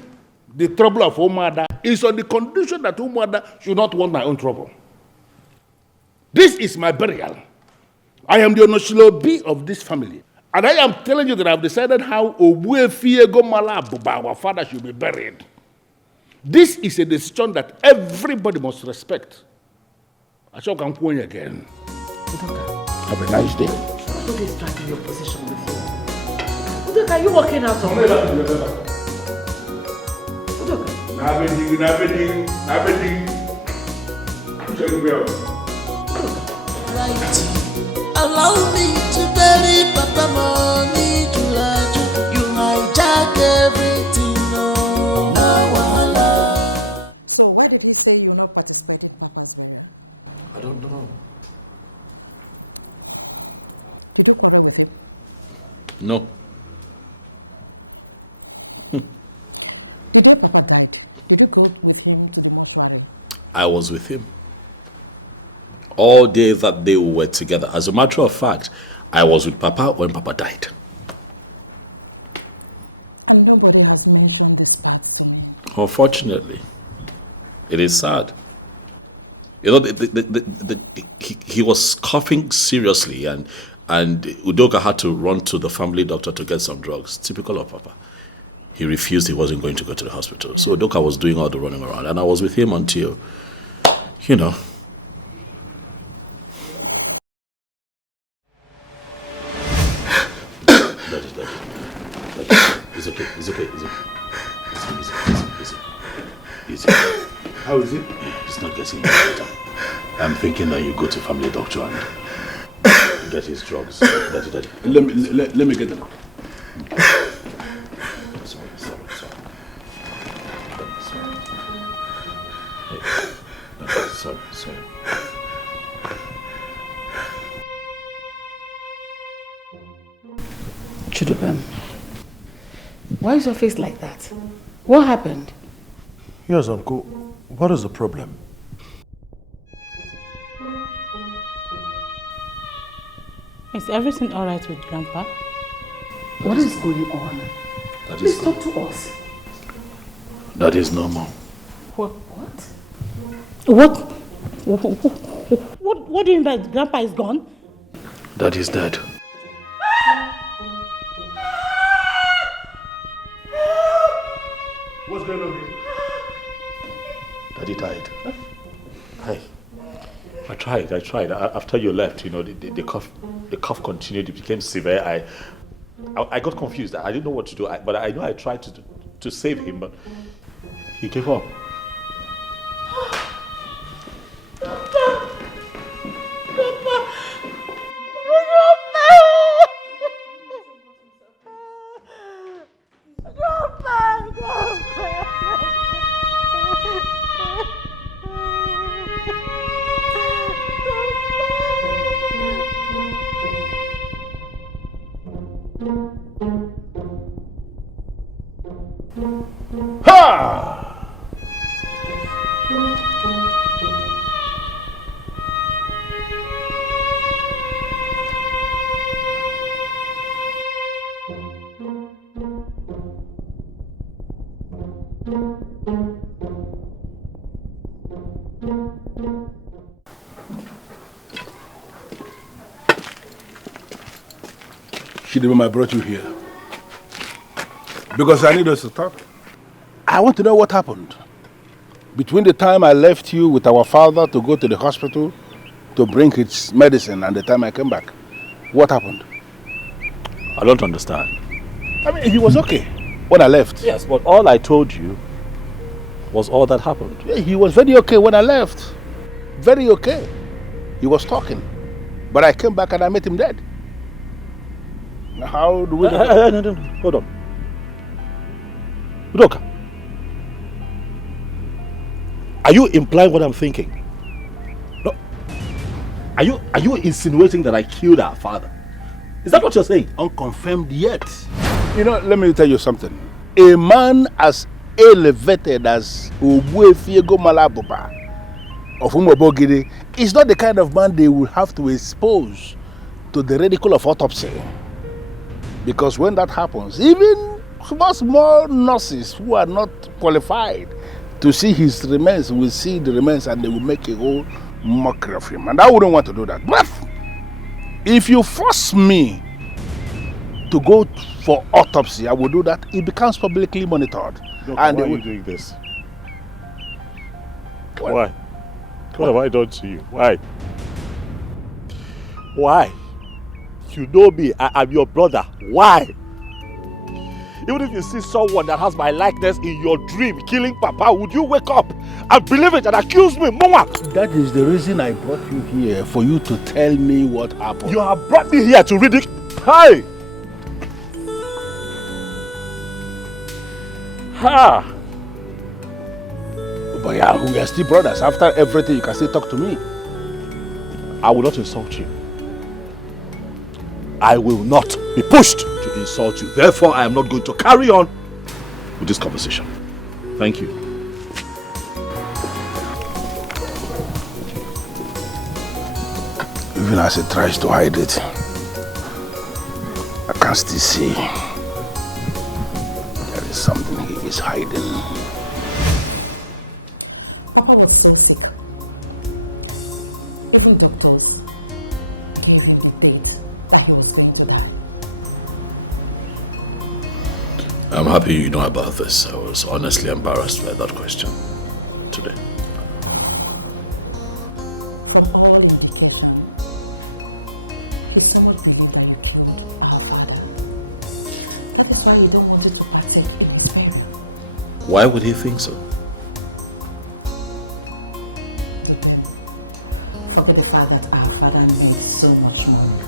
the trouble of Umada is on the condition that Umada should not want my own trouble. This is my burial. I am the Onoshilobi of this family. And I am telling you that I've decided how Obuefiego Malabuba, our father, should be buried. This is a decision that everybody must respect. I shall come again. Have a nice day. Who is dragging your position with you? Udoka, are you walking out of here? Right. Allow me to bury Papa money to Laju. You hijack everything, no wahala. So why did he say you're not participating in Papa's burial? I don't know. Did you cover with him? No. The day Papa died, did you go with him to the mortuary? I was with him. All day that they were together. As a matter of fact, I was with Papa when Papa died. But nobody has mentioned this part. Unfortunately, it is sad. You know, he was coughing seriously, and Udoka had to run to the family doctor to get some drugs. Typical of Papa. He refused. He wasn't going to go to the hospital. So Udoka was doing all the running around, and I was with him until, you know. It's okay. Easy. How is it? It's not getting better. I'm thinking that you go to family doctor and get his drugs. Daddy. Let me get them. Sorry. Chidubem, why is your face like that? What happened? Yes, Uncle. What is the problem? Is everything all right with Grandpa? What is going on? Please talk to us. That is normal. What? What do you mean by Grandpa is gone? That is dead. What's going on here? Daddy died. Hi. I tried. After you left, you know, the cough continued. It became severe. I got confused. I didn't know what to do. But I know I tried to save him, but he gave up. Ha! Chidimam, I brought you here because I need us to talk. I want to know what happened between the time I left you with our father to go to the hospital to bring his medicine and the time I came back. What happened? I don't understand. I mean, he was okay when I left. Yes, but all I told you was all that happened. Yeah, he was very okay when I left. Very okay. He was talking. But I came back and I met him dead. How do we... No. Hold on. Udoka, are you implying what I'm thinking? No. Are you insinuating that I killed our father? Is that what you're saying? Unconfirmed yet. You know, let me tell you something. A man as elevated as Ogbuefiego Malabuba of Umobogiri is not the kind of man they will have to expose to the ridicule of autopsy. Because when that happens, even small nurses who are not qualified to see his remains will see the remains and they will make a whole mockery of him. And I wouldn't want to do that. But if you force me to go for autopsy, I will do that. It becomes publicly monitored. Look, and why are you doing this? Why? What have I done to you? Why? Why? You know me, I'm your brother. Why? Even if you see someone that has my likeness in your dream killing Papa, would you wake up and believe it and accuse me, Mama? That is the reason I brought you here, for you to tell me what happened. You have brought me here to ridicule. Hi! Ha! But yeah, we are still brothers. After everything, you can still talk to me. I will not insult you. I will not be pushed to insult you. Therefore, I am not going to carry on with this conversation. Thank you. Even as he tries to hide it, I can still see there is something he is hiding. Papa was so sick. Even doctors gave him the date that he was going to die. I'm happy you know about this. I was honestly embarrassed by that question today. From all indication, he's someone really trying to kill our father. That is why you don't want it to pass a big thing. Why would he think so? Forget the fact that our father made so much money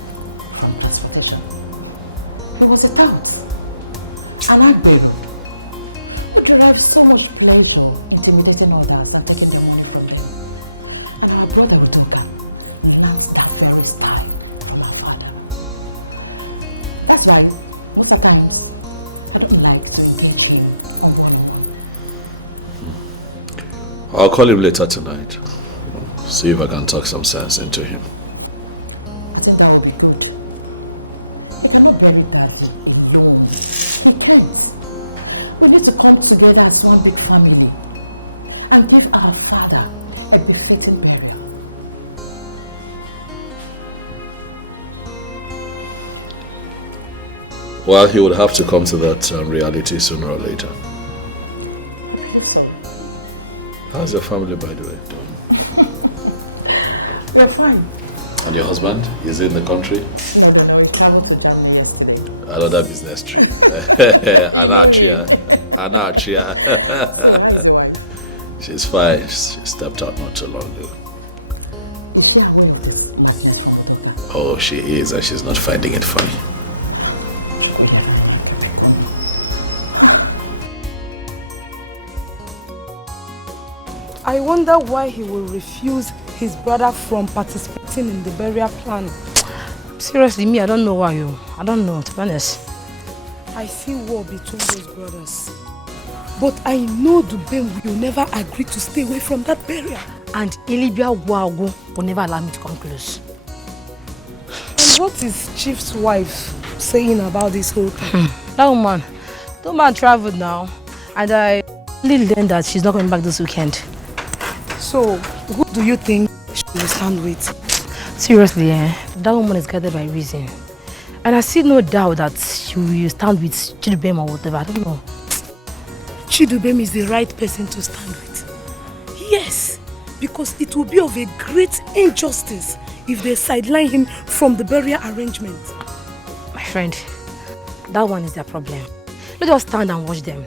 from transportation. He was a count. And I did. But you had so much pleasure intimidating others and taking money in the country. And our brother Ugezu loves that very stuff from my father. That's why most of the times I don't like to engage him on the phone. I'll call him later tonight. See if I can talk some sense into him. I think that would be good. If you're not very bad, we need to come together as one big family and give our father a befitting burial. Well, he would have to come to that reality sooner or later. How's your family, by the way, doing? We're fine. And your husband? Is he in the country? No, he traveled to Germany yesterday. Another business trip. Anarchia. She's fine. She stepped out not too long ago. Oh, she is, and she's not finding it funny. I wonder why he will refuse his brother from participating in the burial plan. Seriously, me, I don't know why. I don't know, to be honest. I see war between those brothers. But I know Dubem will never agree to stay away from that burial. And Ilibia Wago will never allow me to come close. And what is Chief's wife saying about this whole thing? That woman traveled now. And I really learned that she's not coming back this weekend. So, who do you think she will stand with? Seriously, that woman is guided by reason. And I see no doubt that she will stand with Chidubem or whatever. I don't know. Chidubem is the right person to stand with. Yes, because it will be of a great injustice if they sideline him from the burial arrangement. My friend, that one is their problem. Let us stand and watch them.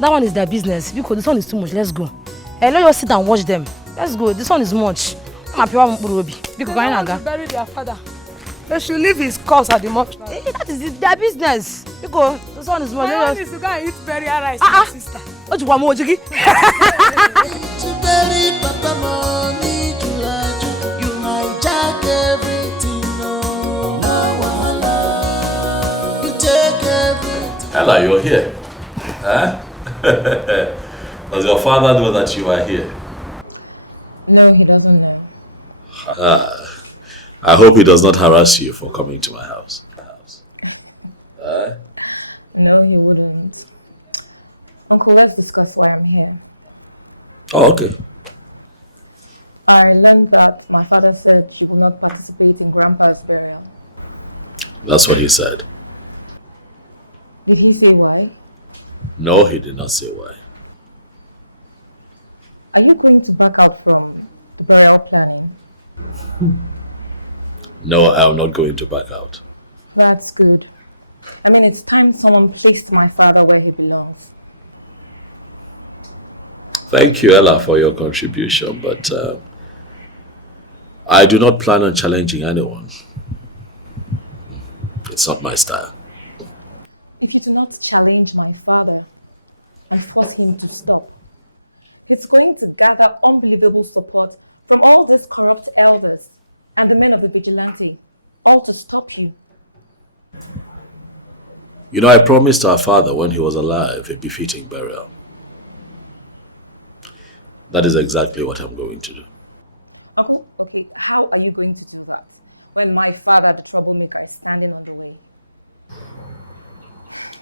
That one is their business. Because this one is too much. Let's go. Hey, let us sit and watch them. Let's go. This one is much. They want to bury their father. They should leave his corpse at the mortuary. That is their business. Because this one is much. My one is to go and eat burial rice with my sister. What do you want more, Jiggy? To bury Papa money, you hijack everything. No wahala. You take everything. Ella, you're here. Huh? Does your father know that you are here? No, he doesn't know. I hope he does not harass you for coming to my house. No, he wouldn't. Uncle, let's discuss why I'm here. Oh, okay. I learned that my father said she will not participate in Grandpa's burial. That's what he said. Did he say why? No, he did not say why. Are you going to back out from the burial planning? No, I am not going to back out. That's good. I mean, it's time someone placed my father where he belongs. Thank you, Ella, for your contribution, but I do not plan on challenging anyone. It's not my style. If you do not challenge my father and force him to stop, he's going to gather unbelievable support from all these corrupt elders and the men of the vigilante, all to stop you. You know, I promised our father when he was alive a befitting burial. That is exactly what I'm going to do. Okay, how are you going to do that when my father, the troublemaker, is standing on the way?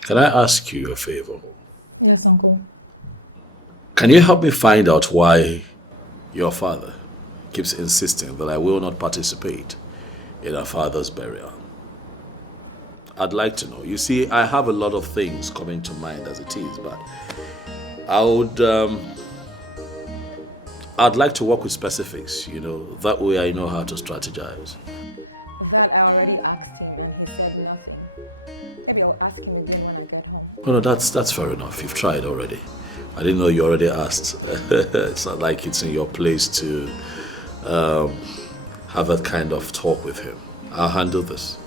Can I ask you a favor? Yes, Uncle. Can you help me find out why your father keeps insisting that I will not participate in our father's burial? I'd like to know. You see, I have a lot of things coming to mind as it is, but I'd like to work with specifics, you know, that way I know how to strategize. Oh, no, that's fair enough. You've tried already. I didn't know you already asked. It's not like it's in your place to have that kind of talk with him. I'll handle this.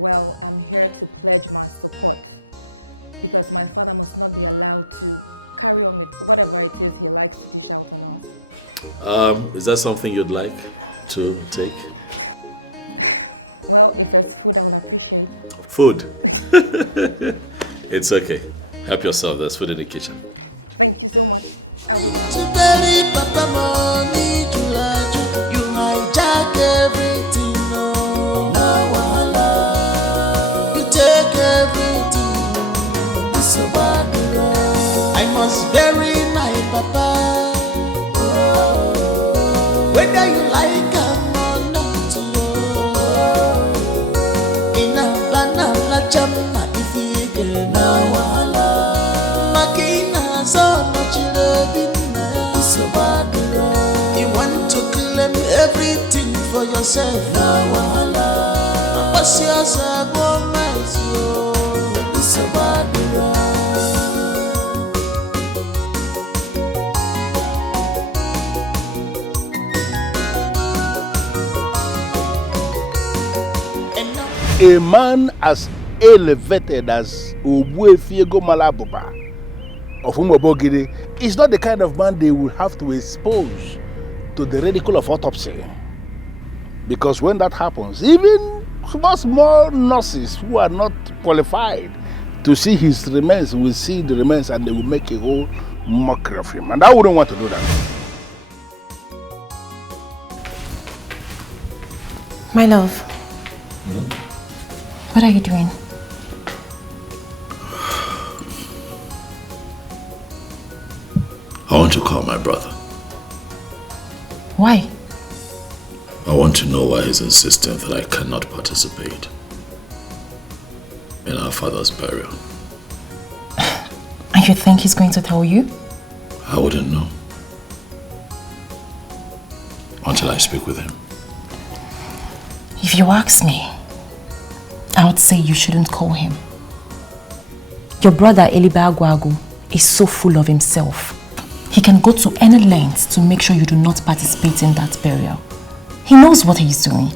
Well, I'm here to pledge my support because my father must not be allowed to carry on with whatever it is he likes to do. Is that something you'd like to take? Well, if there's food on my kitchen. Food? It's okay. Help yourself. There's food in the kitchen. To bury Papa money, you hijack everything. No wahala. You take everything. It's so bad. I must bury my papa. Whether you like him or not. In a banana jam, if you get no wahala. Makina so much loving. So bad. You want to claim everything for yourself. No wahala. What's yours? It's so bad. A man as elevated as Ogbuefiego Malabuba of Umobogiri is not the kind of man they will have to expose to the ridicule of autopsy. Because when that happens, even small nurses who are not qualified to see his remains will see the remains and they will make a whole mockery of him. And I wouldn't want to do that. My love, what are you doing? I want to call my brother. Why? I want to know why he's insisting that I cannot participate in our father's burial. And you think he's going to tell you? I wouldn't know until I speak with him. If you ask me, I would say you shouldn't call him. Your brother Eliba Agwagu is so full of himself. He can go to any length to make sure you do not participate in that burial. He knows what he's doing.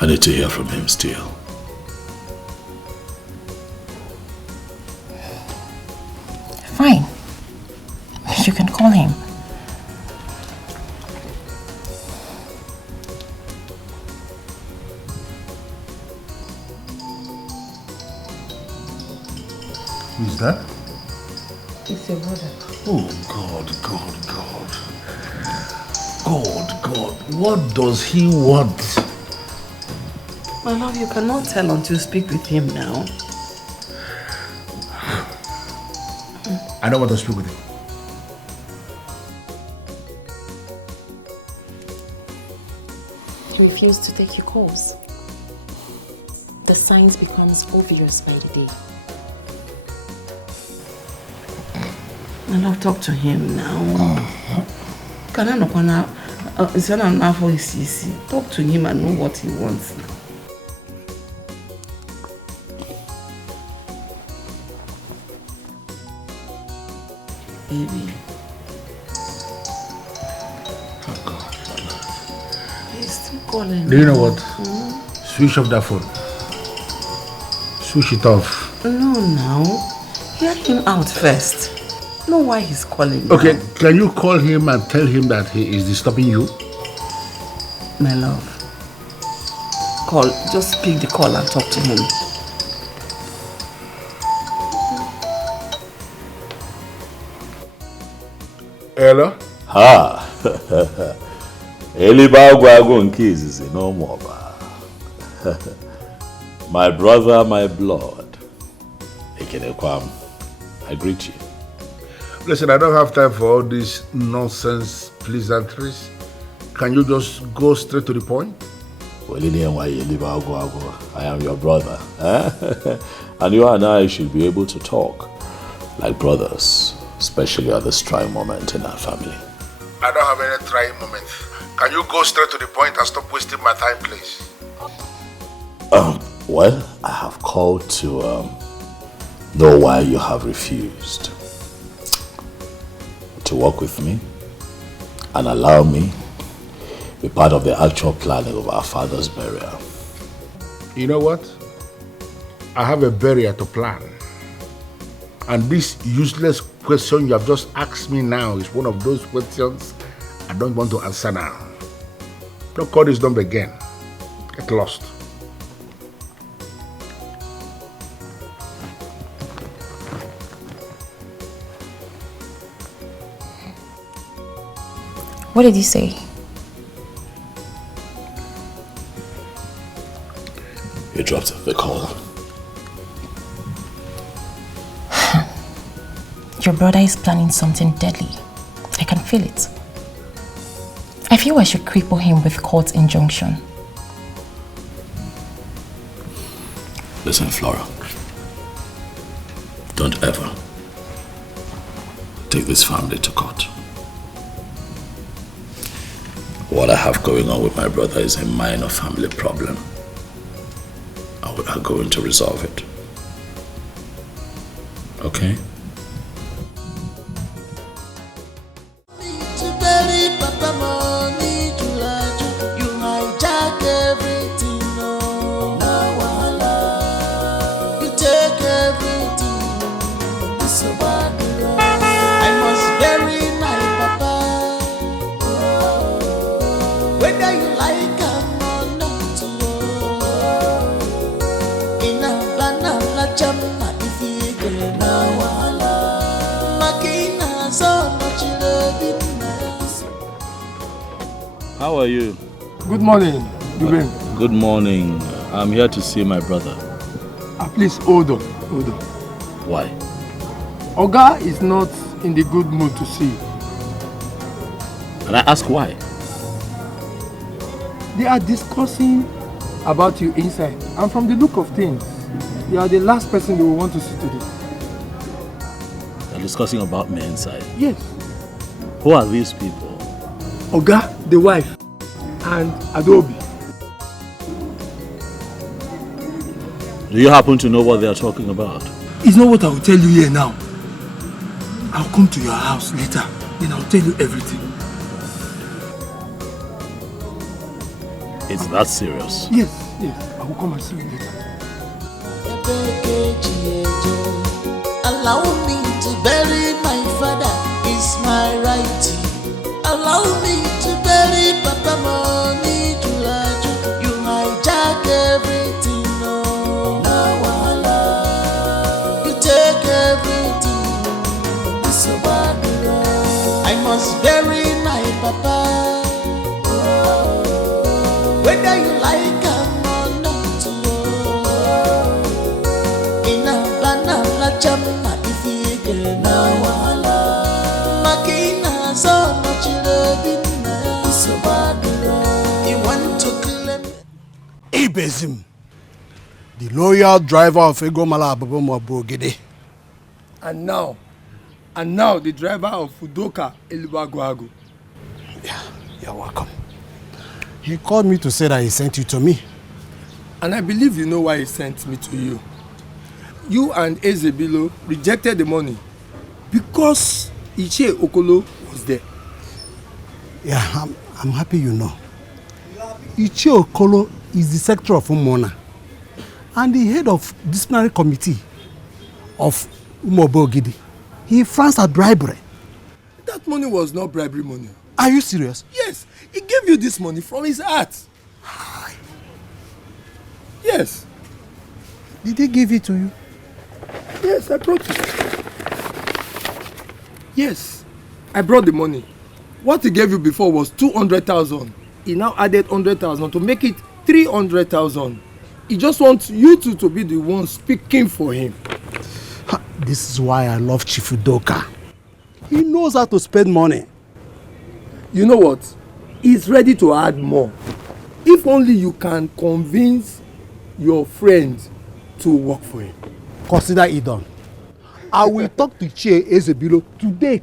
I need to hear from him still. Fine. You can call him. Who's that? It's your brother. Oh, God. God, what does he want? My love, you cannot tell until you speak with him now. I don't want to speak with him. He refused to take your calls. The signs becomes obvious by the day. My love, talk to him now. Can I not now? Talk to him and know what he wants now. Baby. Oh God. He's still calling. Do you know what? Switch off that phone. Switch it off. No, now. Hear him out first. Know why he's calling. Okay, now. can you call him and tell him that he is disturbing you? My love. Call. Just pick the call and talk to him. Hello? Ha! Elibagwago nkizizi no more. My brother, my blood. Ekenekwam, I greet you. Listen, I don't have time for all these nonsense pleasantries. Can you just go straight to the point? Well, I am your brother. And you and I should be able to talk like brothers, especially at this trying moment in our family. I don't have any trying moment. Can you go straight to the point and stop wasting my time, please? Well, I have called to know why you have refused to work with me and allow me be part of the actual planning of our father's burial. You know what? I have a burial to plan. And this useless question you have just asked me now is one of those questions I don't want to answer now. Don't call this number again. Get lost. What did you say? You dropped the call. Your brother is planning something deadly. I can feel it. I feel I should cripple him with court injunction. Listen, Flora. Don't ever take this family to court. What I have going on with my brother is a minor family problem. And we are going to resolve it. Okay? How are you? Good morning, Dubem. Good morning. I'm here to see my brother. Please hold on. Why? Oga is not in the good mood to see you. And I ask why? They are discussing about you inside, and from the look of things, you are the last person they will want to see today. They're discussing about me inside? Yes. Who are these people? Oga, the wife, and Adobe. Do you happen to know what they are talking about? It's not what I will tell you here now. I'll come to your house later, then I'll tell you everything. It's that serious? Yes. I will come and see you later. Allow me to bury my father, it's my right. Allow me to bury Papa Money Julaju. You hijack everything, no wahala. You take everything, it's a bad road. I must bury my papa. Whether you like or not, in a banana chama if you get no wahala. Makina so much loving, so bad. You want to claim Ibezim, the loyal driver of Egomala Abobomo Bogede. And now the driver of Udoka Elubagwago. Yeah, you're welcome. He called me to say that he sent you to me. And I believe you know why he sent me to you. You and Ezebilo rejected the money because Iche Okolo was there. Yeah, I'm happy you know. Iche Okolo is the secretary of Umona and the head of disciplinary committee of Umobogidi. He fronts at bribery. That money was not bribery money. Are you serious? Yes, he gave you this money from his heart. Yes. Did he give it to you? Yes, I brought it. Yes, I brought the money. What he gave you before was 200,000. He now added 100,000 to make it 300,000. He just wants you two to be the one speaking for him. This is why I love Chief Udoka. He knows how to spend money. You know what? He's ready to add more. If only you can convince your friend to work for him. Consider it done. I will talk to Chie Ezebilo today.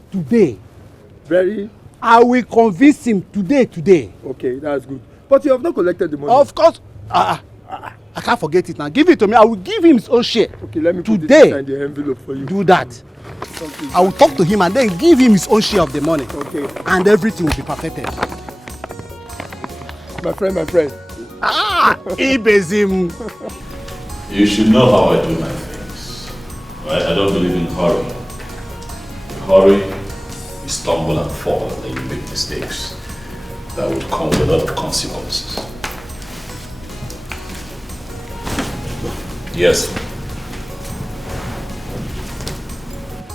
I will convince him today. Okay, that's good. But you have not collected the money. Of course. I can't forget it now. Give it to me. I will give him his own share. Okay, let me put today. It inside the envelope for you. Do that. Okay. I will talk to him and then give him his own share of the money. Okay. And everything will be perfected. My friend. Ibezim. You should know how I do my things. Right? I don't believe in hurry. In hurry, you stumble and fall and then you make mistakes that would come with a lot of consequences. Yes.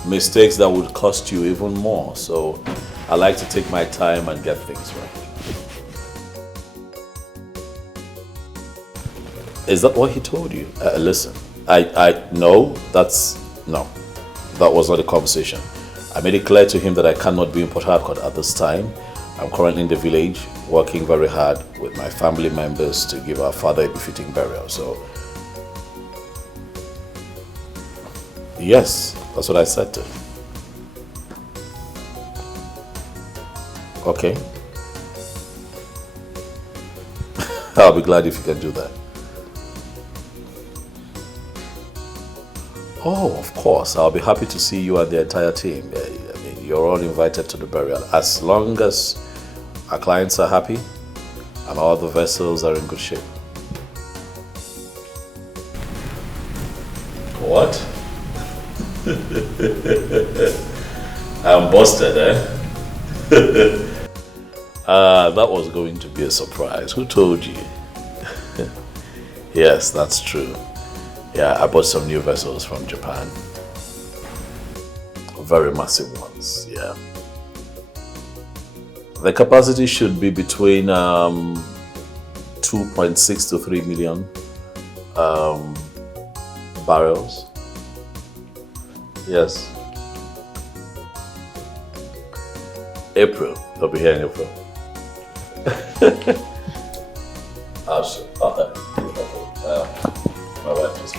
Mistakes that would cost you even more. So I like to take my time and get things right. Is that what he told you? Listen, no, that was not the conversation. I made it clear to him that I cannot be in Port Harcourt at this time. I'm currently in the village, working very hard with my family members to give our father a befitting burial. So, yes, that's what I said to him. Okay. I'll be glad if you can do that. Oh, of course. I'll be happy to see you and the entire team. I mean, you're all invited to the burial. As long as our clients are happy and all the vessels are in good shape. What? I'm busted, eh? That was going to be a surprise. Who told you? Yes, that's true. Yeah, I bought some new vessels from Japan. Very massive ones, yeah. The capacity should be between 2.6 to 3 million barrels. Yes. April. They'll be here in April. Absolutely. Okay. My wife just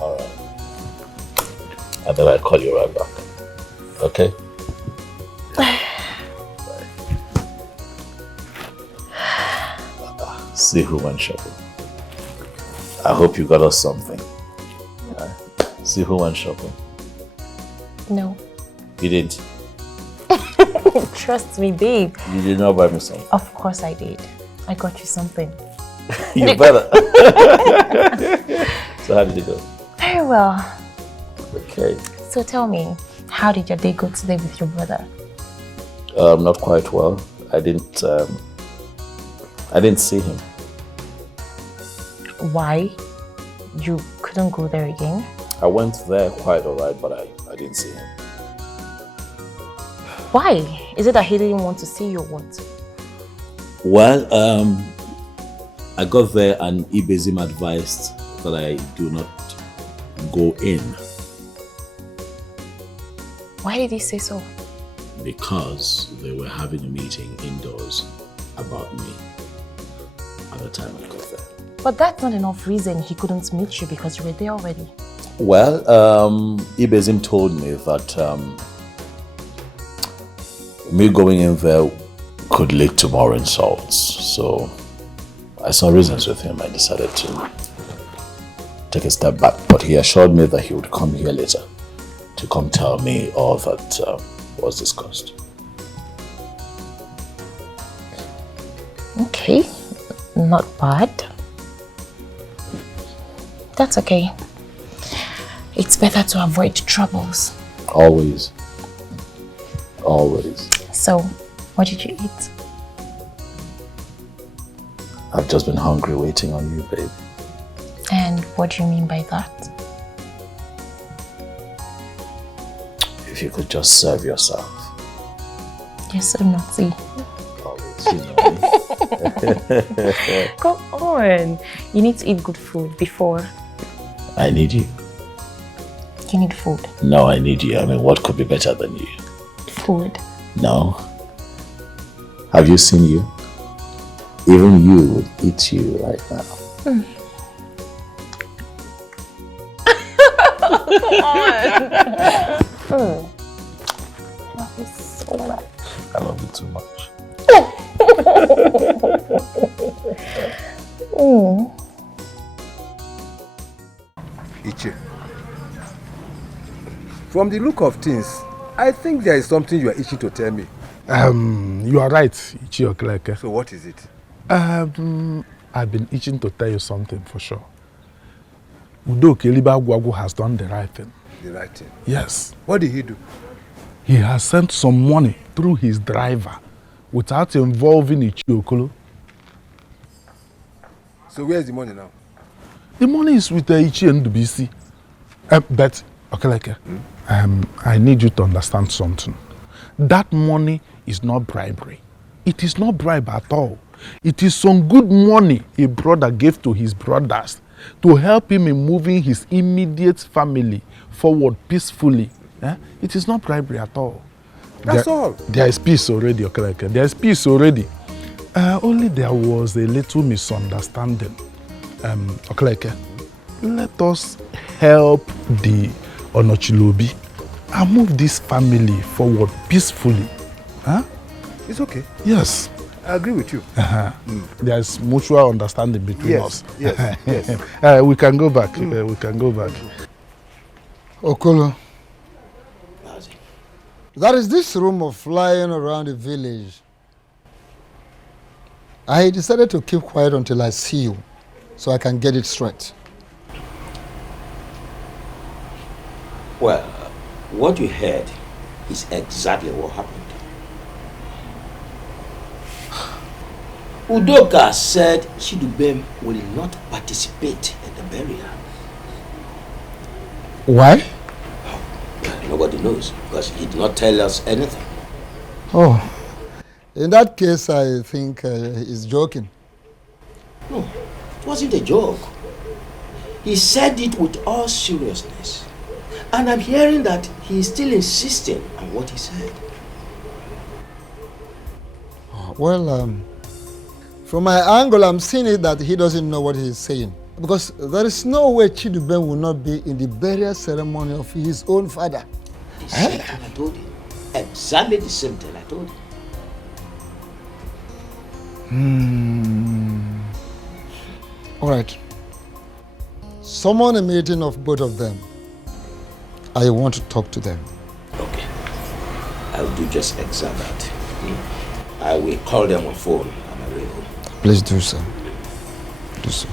all right. And then I'll call you right back. Okay? See who went shopping. I hope you got us something. See who went shopping. No. You didn't? Trust me, babe. You did not buy me something. Of course I did. I got you something. You better. So how did it go? Very well. Okay. So tell me, how did your day go today with your brother? Not quite well. I didn't see him. Why? You couldn't go there again? I went there quite alright, but I didn't see him. Why? Is it that he didn't want to see you or what? Well, I got there and Ibezim advised that I do not go in. Why did he say so? Because they were having a meeting indoors about me at the time I got there. But that's not enough reason he couldn't meet you because you were there already. Well, Ibezim told me that me going in there could lead to more insults. So I saw reasons with him. I decided to take a step back. But he assured me that he would come here later to come tell me all that was discussed. Okay, not bad. That's okay. It's better to avoid troubles. Always. Always. So, what did you eat? I've just been hungry waiting on you, babe. And what do you mean by that? If you could just serve yourself. You're so naughty. Always, you know me. Come on. You need to eat good food before. I need you. You need food. No, I need you. I mean, what could be better than you? Food. No. Have you seen you? Even you would eat you right now. Mm. I love you so much. I love you too much. Ichi, from the look of things, I think there is something you are itching to tell me. You are right, Ichi Okeleke. So what is it? I've been itching to tell you something for sure. Udo Kelibagwagu has done the right thing. The right thing? Yes. What did he do? He has sent some money through his driver without involving Ichi Okolo. So where is the money now? The money is with Ichi and BC. But, Okeleke, I need you to understand something. That money is not bribery. It is not bribe at all. It is some good money a brother gave to his brothers to help him in moving his immediate family forward peacefully. It is not bribery at all. That's all. There is peace already, Okeleke. There is peace already. Only there was a little misunderstanding. Okeleke, let us help the Onochilobi and move this family forward peacefully. Huh? It's okay. Yes. I agree with you. There is mutual understanding between us. Yes, yes. We can go back. We can go back. Okolo, there is this rumor flying around the village. I decided to keep quiet until I see you, so I can get it straight. Well, what you heard is exactly what happened. Udoka said Chidubem will not participate in the burial. Why? Nobody knows because he did not tell us anything. Oh, in that case, I think he's joking. No, it wasn't a joke. He said it with all seriousness. And I'm hearing that he is still insisting on what he said. Well, from my angle, I'm seeing it that he doesn't know what he's saying. Because there is no way Chidubem will not be in the burial ceremony of his own father. The same thing I told him. Exactly the same thing I told him. All right. Summon a meeting of both of them. I want to talk to them. Okay. I'll do just exactly that. I will call them on phone on my way home. Please do so. Do so.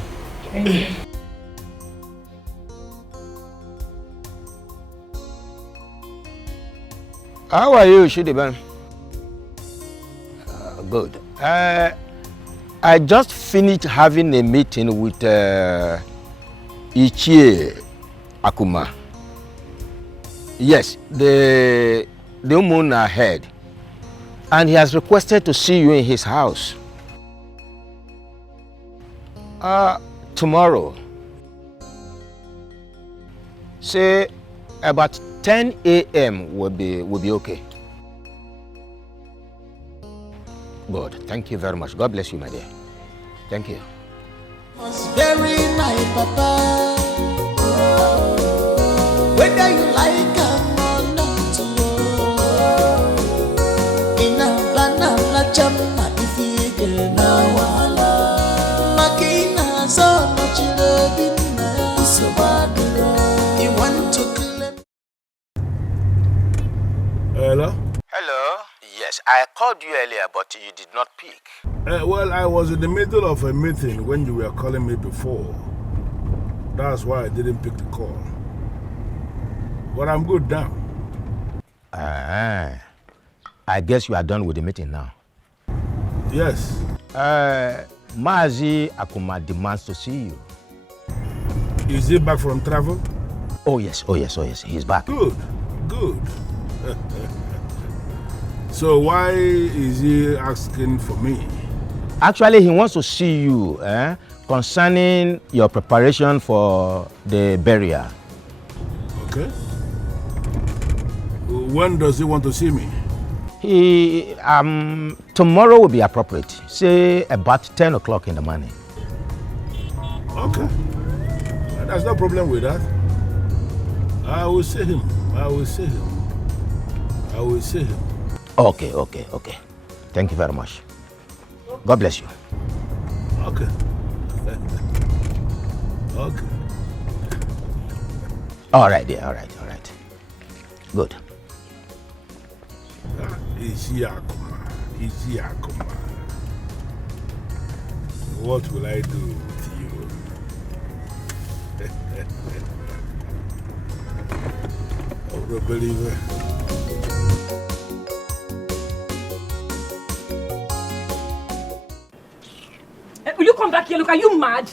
How are you, Shidiban? Good. I just finished having a meeting with Ichie Akuma. Yes, the moon ahead. And he has requested to see you in his house. Tomorrow. Say about 10 a.m. will be okay. Good. Thank you very much. God bless you, my dear. Thank you. Was bury my papa. Whether you like him or not. In a banana chama if you get now. Makina so much love in so bad. You want to claim. Hello? Hello? Yes, I called you earlier, but you did not pick. Well, I was in the middle of a meeting when you were calling me before. That's why I didn't pick the call. But I'm good now. I guess you are done with the meeting now. Yes. Mazi Akuma demands to see you. Is he back from travel? Oh yes, he's back. Good. So why is he asking for me? Actually, he wants to see you concerning your preparation for the burial. Okay. When does he want to see me? Tomorrow will be appropriate. Say about 10 o'clock in the morning. Okay. There's no problem with that. I will see him. Okay. Thank you very much. God bless you. Okay. All right, dear. All right. Good. Easy Akuma. What will I do with you? Oh, the believer. Will you come back here? Look, are you mad?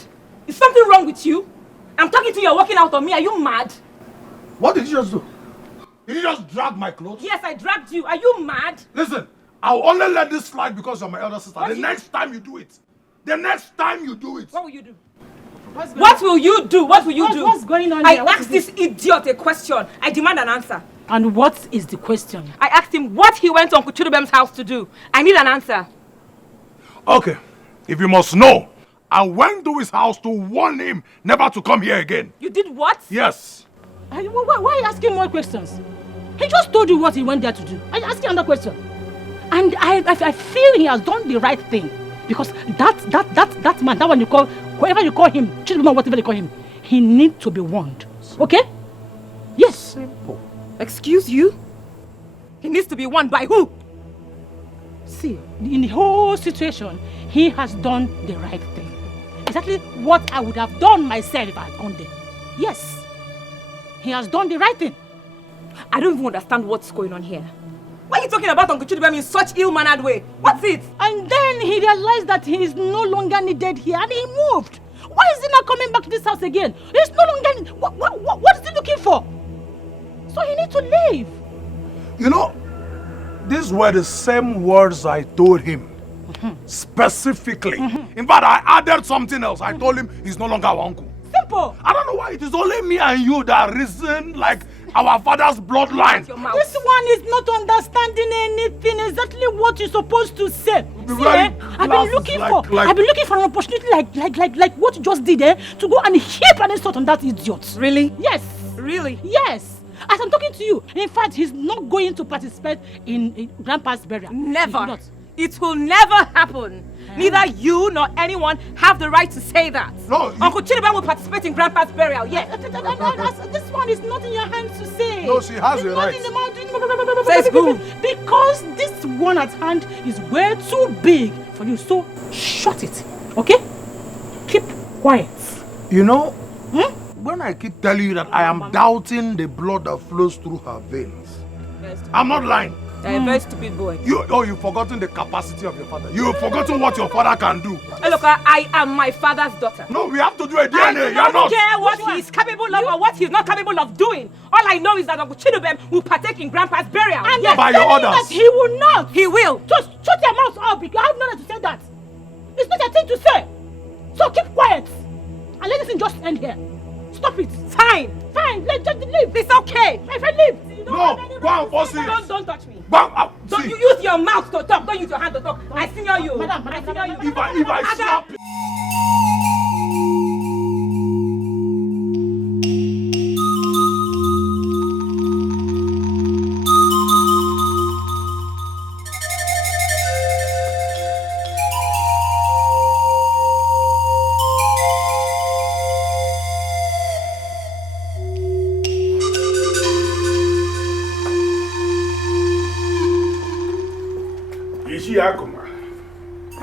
Is something wrong with you? I'm talking to you, you're walking out on me. Are you mad? What did you just do? Did you just drag my clothes? Yes, I dragged you. Are you mad? Listen, I'll only let this slide because you're my elder sister. The next time you do it. What will you do? What will you do? What's going on here? I asked this idiot a question. I demand an answer. And what is the question? I asked him what he went to Uncle Chidubem's house to do. I need an answer. Okay, if you must know, I went to his house to warn him never to come here again. You did what? Yes. Why are you asking more questions? He just told you what he went there to do. Are you asking another question? And I feel he has done the right thing. Because that man, that one you call, whoever you call him, Chidubem, whatever you call him, he needs to be warned. Okay? Yes. Simple. Excuse you? He needs to be warned by who? See, in the whole situation, he has done the right thing. Exactly what I would have done myself if I had gone there. Yes. He has done the right thing. I don't even understand what's going on here. Why are you talking about Uncle Chidubem in such ill-mannered way? What's it? And then he realized that he is no longer needed here and he moved. Why is he not coming back to this house again? He's no longer... What is he looking for? So he needs to leave. You know, these were the same words I told him. Specifically. In fact, I added something else. I told him he's no longer our uncle. Simple. I don't know why it is only me and you that reason like our father's bloodline. This one is not understanding anything. Exactly what you're supposed to say. See, I've been looking for an opportunity like what you just did, to go and heap an insult on that idiot. Really? Yes. Really? Yes. As I'm talking to you, in fact, he's not going to participate in Grandpa's burial. Never. It will never happen. Neither you nor anyone have the right to say that. No, Uncle Chidiben will participate in Grandpa's burial, yes. This one is not in your hands to say. No, she has the right. Says who? Because this one at hand is way too big for you. So shut it, okay? Keep quiet. You know, when I keep telling you that I am doubting the blood that flows through her veins, I'm not lying. You're a very stupid boy. You've forgotten the capacity of your father. You've forgotten what your father can do. Hey, look, I am my father's daughter. No, we have to do a DNA. I don't care what he's capable of or what he's not capable of doing. All I know is that Uncle Chidiben will partake in Grandpa's burial. And yes, by your orders. That he will not. He will. Just shut your mouth up because I have no right to say that. It's not a thing to say. So keep quiet. And let this thing just end here. Stop it. Fine. Let's just leave. It's okay. My friend, leave. No, go and force it. Don't touch me. Don't you use your mouth to talk. Don't use your hand to talk. I senior you. Madam, I senior you. If I slap you.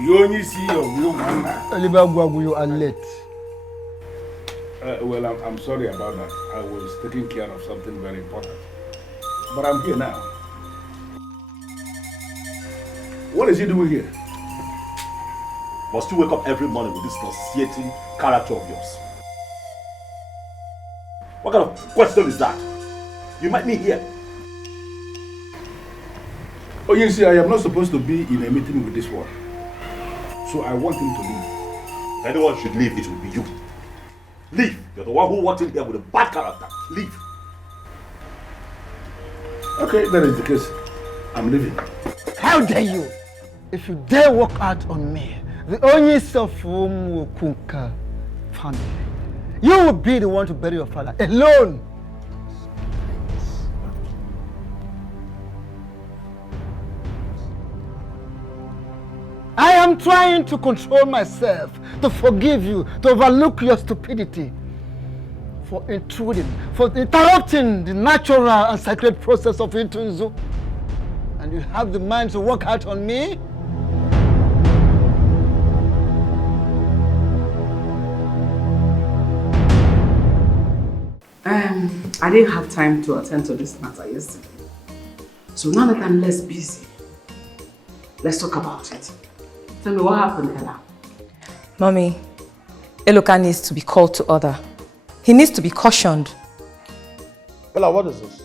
You only see your blue man. You are late. Well, I'm sorry about that. I was taking care of something very important. But I'm here now. What is he doing here? Must you wake up every morning with this nauseating character of yours? What kind of question is that? You met me here. Oh, you see, I am not supposed to be in a meeting with this one. So I want him to leave. If anyone should leave, it will be you. Leave. You're the one who walked in here with a bad character. Leave. Okay, that is the case. I'm leaving. How dare you? If you dare walk out on me, the only self whom will conquer family. You will be the one to bury your father alone. I am trying to control myself, to forgive you, to overlook your stupidity, for intruding, for interrupting the natural and sacred process of Ugezu. And you have the mind to walk out on me? I didn't have time to attend to this matter yesterday. So now that I'm less busy, let's talk about it. Tell me what happened, Ella. Mommy, Eloka needs to be called to order. He needs to be cautioned. Ella, what is this?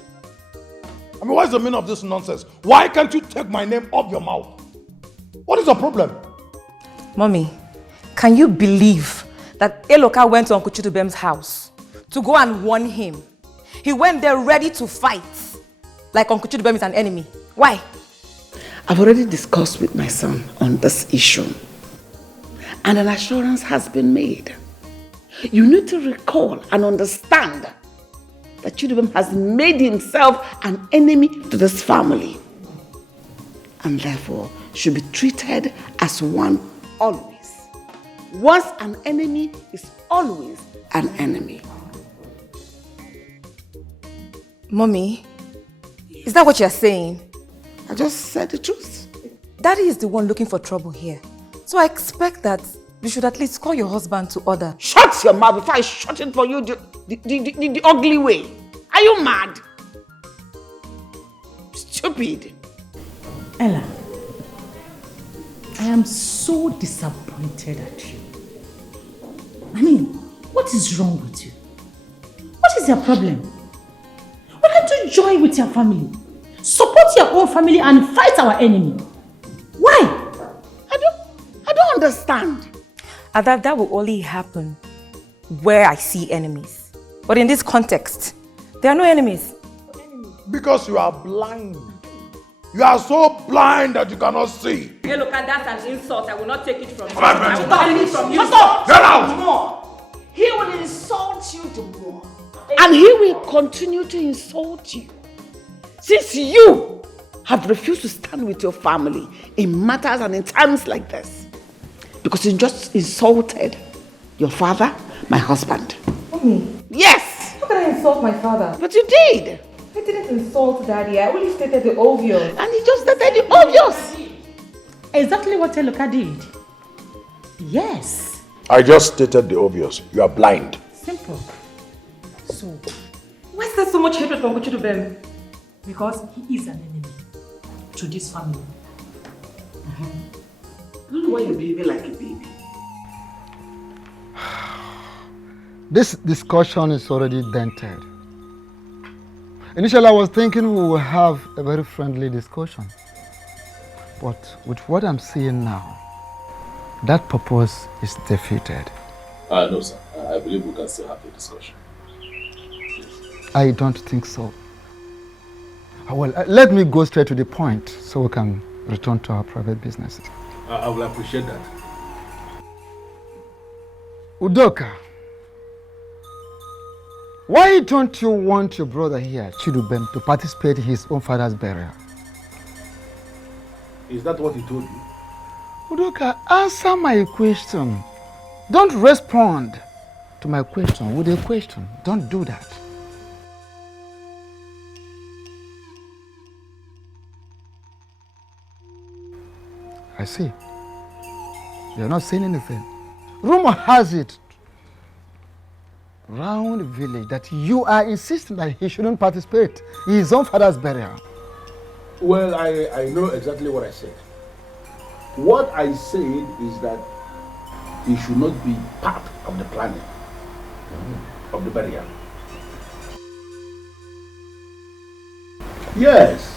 I mean, what is the meaning of this nonsense? Why can't you take my name off your mouth? What is the problem? Mommy, can you believe that Eloka went to Uncle Chidubem's house to go and warn him? He went there ready to fight, like Uncle Chidubem is an enemy. Why? I've already discussed with my son on this issue, and an assurance has been made. You need to recall and understand that Chidubem has made himself an enemy to this family, and therefore should be treated as one always. Once an enemy is always an enemy. Mommy, is that what you're saying? I just said the truth. Daddy is the one looking for trouble here. So I expect that you should at least call your husband to order. Shut your mouth before I shut it for you the ugly way. Are you mad? Stupid. Ella, I am so disappointed at you. I mean, what is wrong with you? What is your problem? Why can't you join with your family? Support your own family and fight our enemy. Why? I don't understand. That will only happen where I see enemies. But in this context, there are no enemies. Because you are blind. You are so blind that you cannot see. Hey, look, that's an insult. I will not take it from you. Come on, I will not take it from you. Shut up! Get out! More. He will insult you the more. And he will continue to insult you. Since you have refused to stand with your family in matters and in times like this. Because you just insulted your father, my husband. Mommy. Yes! How can I insult my father? But you did. I didn't insult Daddy. I only stated the obvious. And he just stated the obvious. Exactly what Eloka did. Yes. I just stated the obvious. You are blind. Simple. So, why is there so much hatred from Chidubem? Because he is an enemy to this family. I don't know why you're behaving like a baby. This discussion is already dented. Initially, I was thinking we will have a very friendly discussion. But with what I'm seeing now, that purpose is defeated. No, sir. I believe we can still have the discussion. I don't think so. Well, let me go straight to the point so we can return to our private businesses. I will appreciate that. Udoka, why don't you want your brother here, Chidubem, to participate in his own father's burial? Is that what he told you? Udoka, answer my question. Don't respond to my question with a question. Don't do that. I see. You're not saying anything. Rumor has it round the village that you are insisting that he shouldn't participate in his own father's burial. Well, I know exactly what I said. What I said is that he should not be part of the planning of the burial. Yes.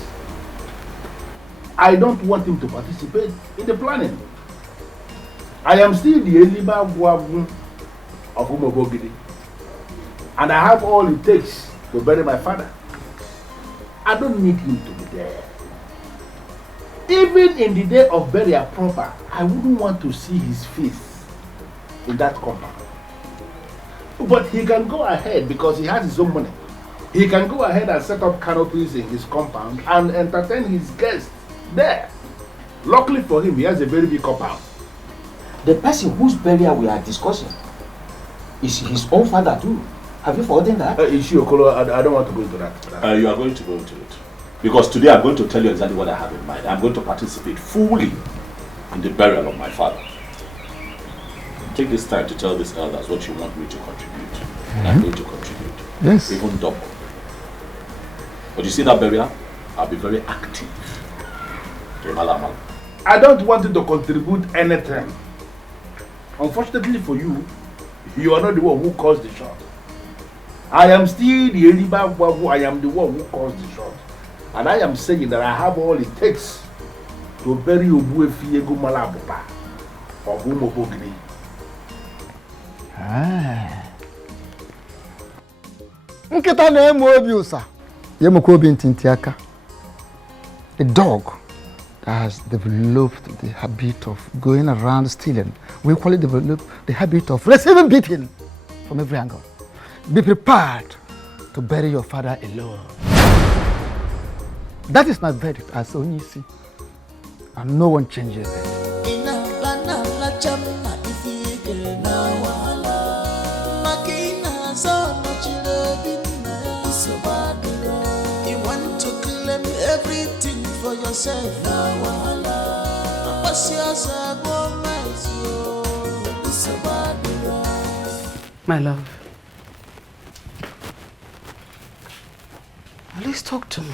I don't want him to participate in the planning. I am still the Eliba Guavu of Umobogidi. And I have all it takes to bury my father. I don't need him to be there. Even in the day of burial proper, I wouldn't want to see his face in that compound. But he can go ahead because he has his own money. He can go ahead and set up canopies in his compound and entertain his guests there. Luckily for him, he has a very big compound. The person whose burial we are discussing is his own father too. Have you forgotten that? Okolo, I don't want to go into that. You are going to go into it. Because today I'm going to tell you exactly what I have in mind. I'm going to participate fully in the burial of my father. Take this time to tell these elders what you want me to contribute. And I'm going to contribute. Yes. Even double. But you see that burial? I'll be very active. I don't want you to contribute anything. Unfortunately for you, you are not the one who caused the shot. I am still the Eliba Wabu. I am the one who caused the shot. And I am saying that I have all it takes to bury Obuefi Ego Malabupa of Umobogini. Nketa na emo obi usa. Yemoko obi ntintiaka. A dog that has developed the habit of going around stealing. We equally develop the habit of receiving beating from every angle. Be prepared to bury your father alone. That is my verdict as Onyisi. And no one changes it. You want to claim everything for yourself. My love, please talk to me.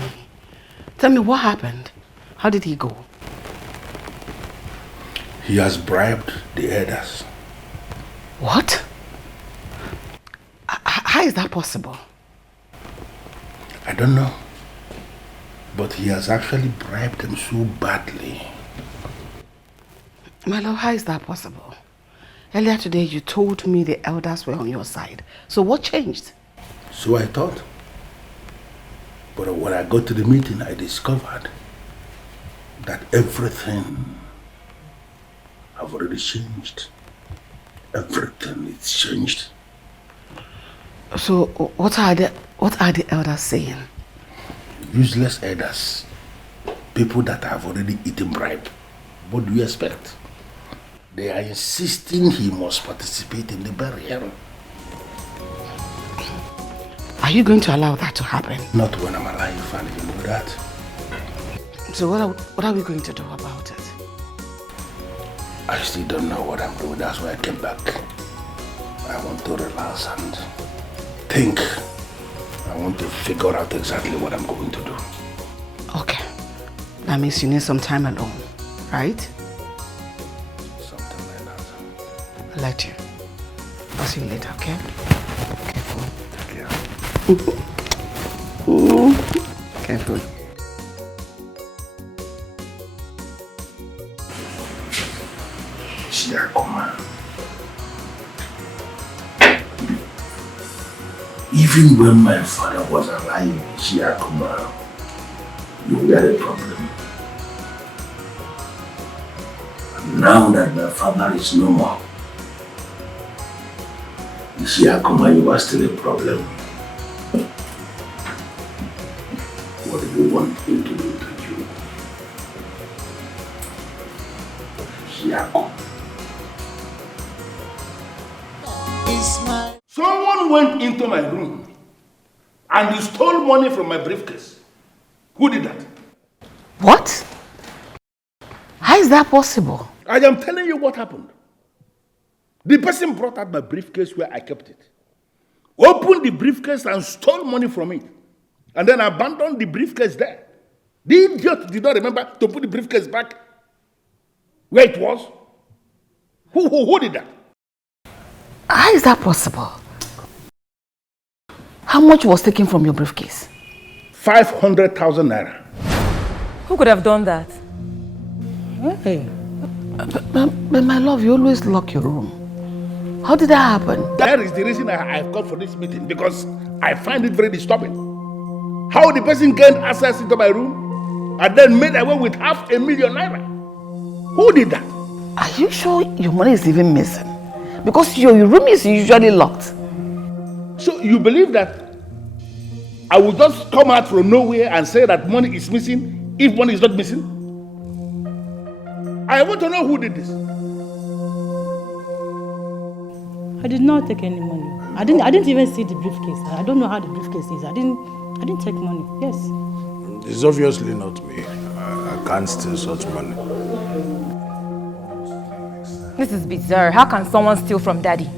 Tell me what happened. How did he go? He has bribed the elders. What? How is that possible? I don't know. But he has actually bribed them so badly. My love, how is that possible? Earlier today, you told me the elders were on your side. So what changed? So I thought. But when I got to the meeting, I discovered that everything have already changed. Everything is changed. So what are the elders saying? Useless elders. People that have already eaten bribe. What do you expect? They are insisting he must participate in the burial. Are you going to allow that to happen? Not when I'm alive, and you know that. So what are we going to do about it? I still don't know what I'm doing. That's why I came back. I want to relax and think. I want to figure out exactly what I'm going to do. Okay. That means you need some time alone, right? Something like that. I'll let you. I'll see you later, okay? Careful. Careful. Even when my father was alive, Shiakuma, you were a problem. And now that my father is no more, Shiakuma, you are still a problem. What do you want me to do to you? Shiakuma. Someone went into my room and he stole money from my briefcase. Who did that? What? How is that possible? I am telling you what happened. The person brought out my briefcase where I kept it, opened the briefcase and stole money from it, and then abandoned the briefcase there. The idiot did not remember to put the briefcase back where it was. Who did that? How is that possible? How much was taken from your briefcase? 500,000 naira. Who could have done that? Hey. But my love, you always lock your room. How did that happen? That is the reason I've come for this meeting, because I find it very disturbing. How the person gained access into my room and then made away with 500,000 naira. Who did that? Are you sure your money is even missing? Because your room is usually locked. So you believe that I will just come out from nowhere and say that money is missing if money is not missing? I want to know who did this. I did not take any money. I didn't even see the briefcase. I don't know how the briefcase is. I didn't take money. Yes. It's obviously not me. I can't steal such money. This is bizarre. How can someone steal from Daddy?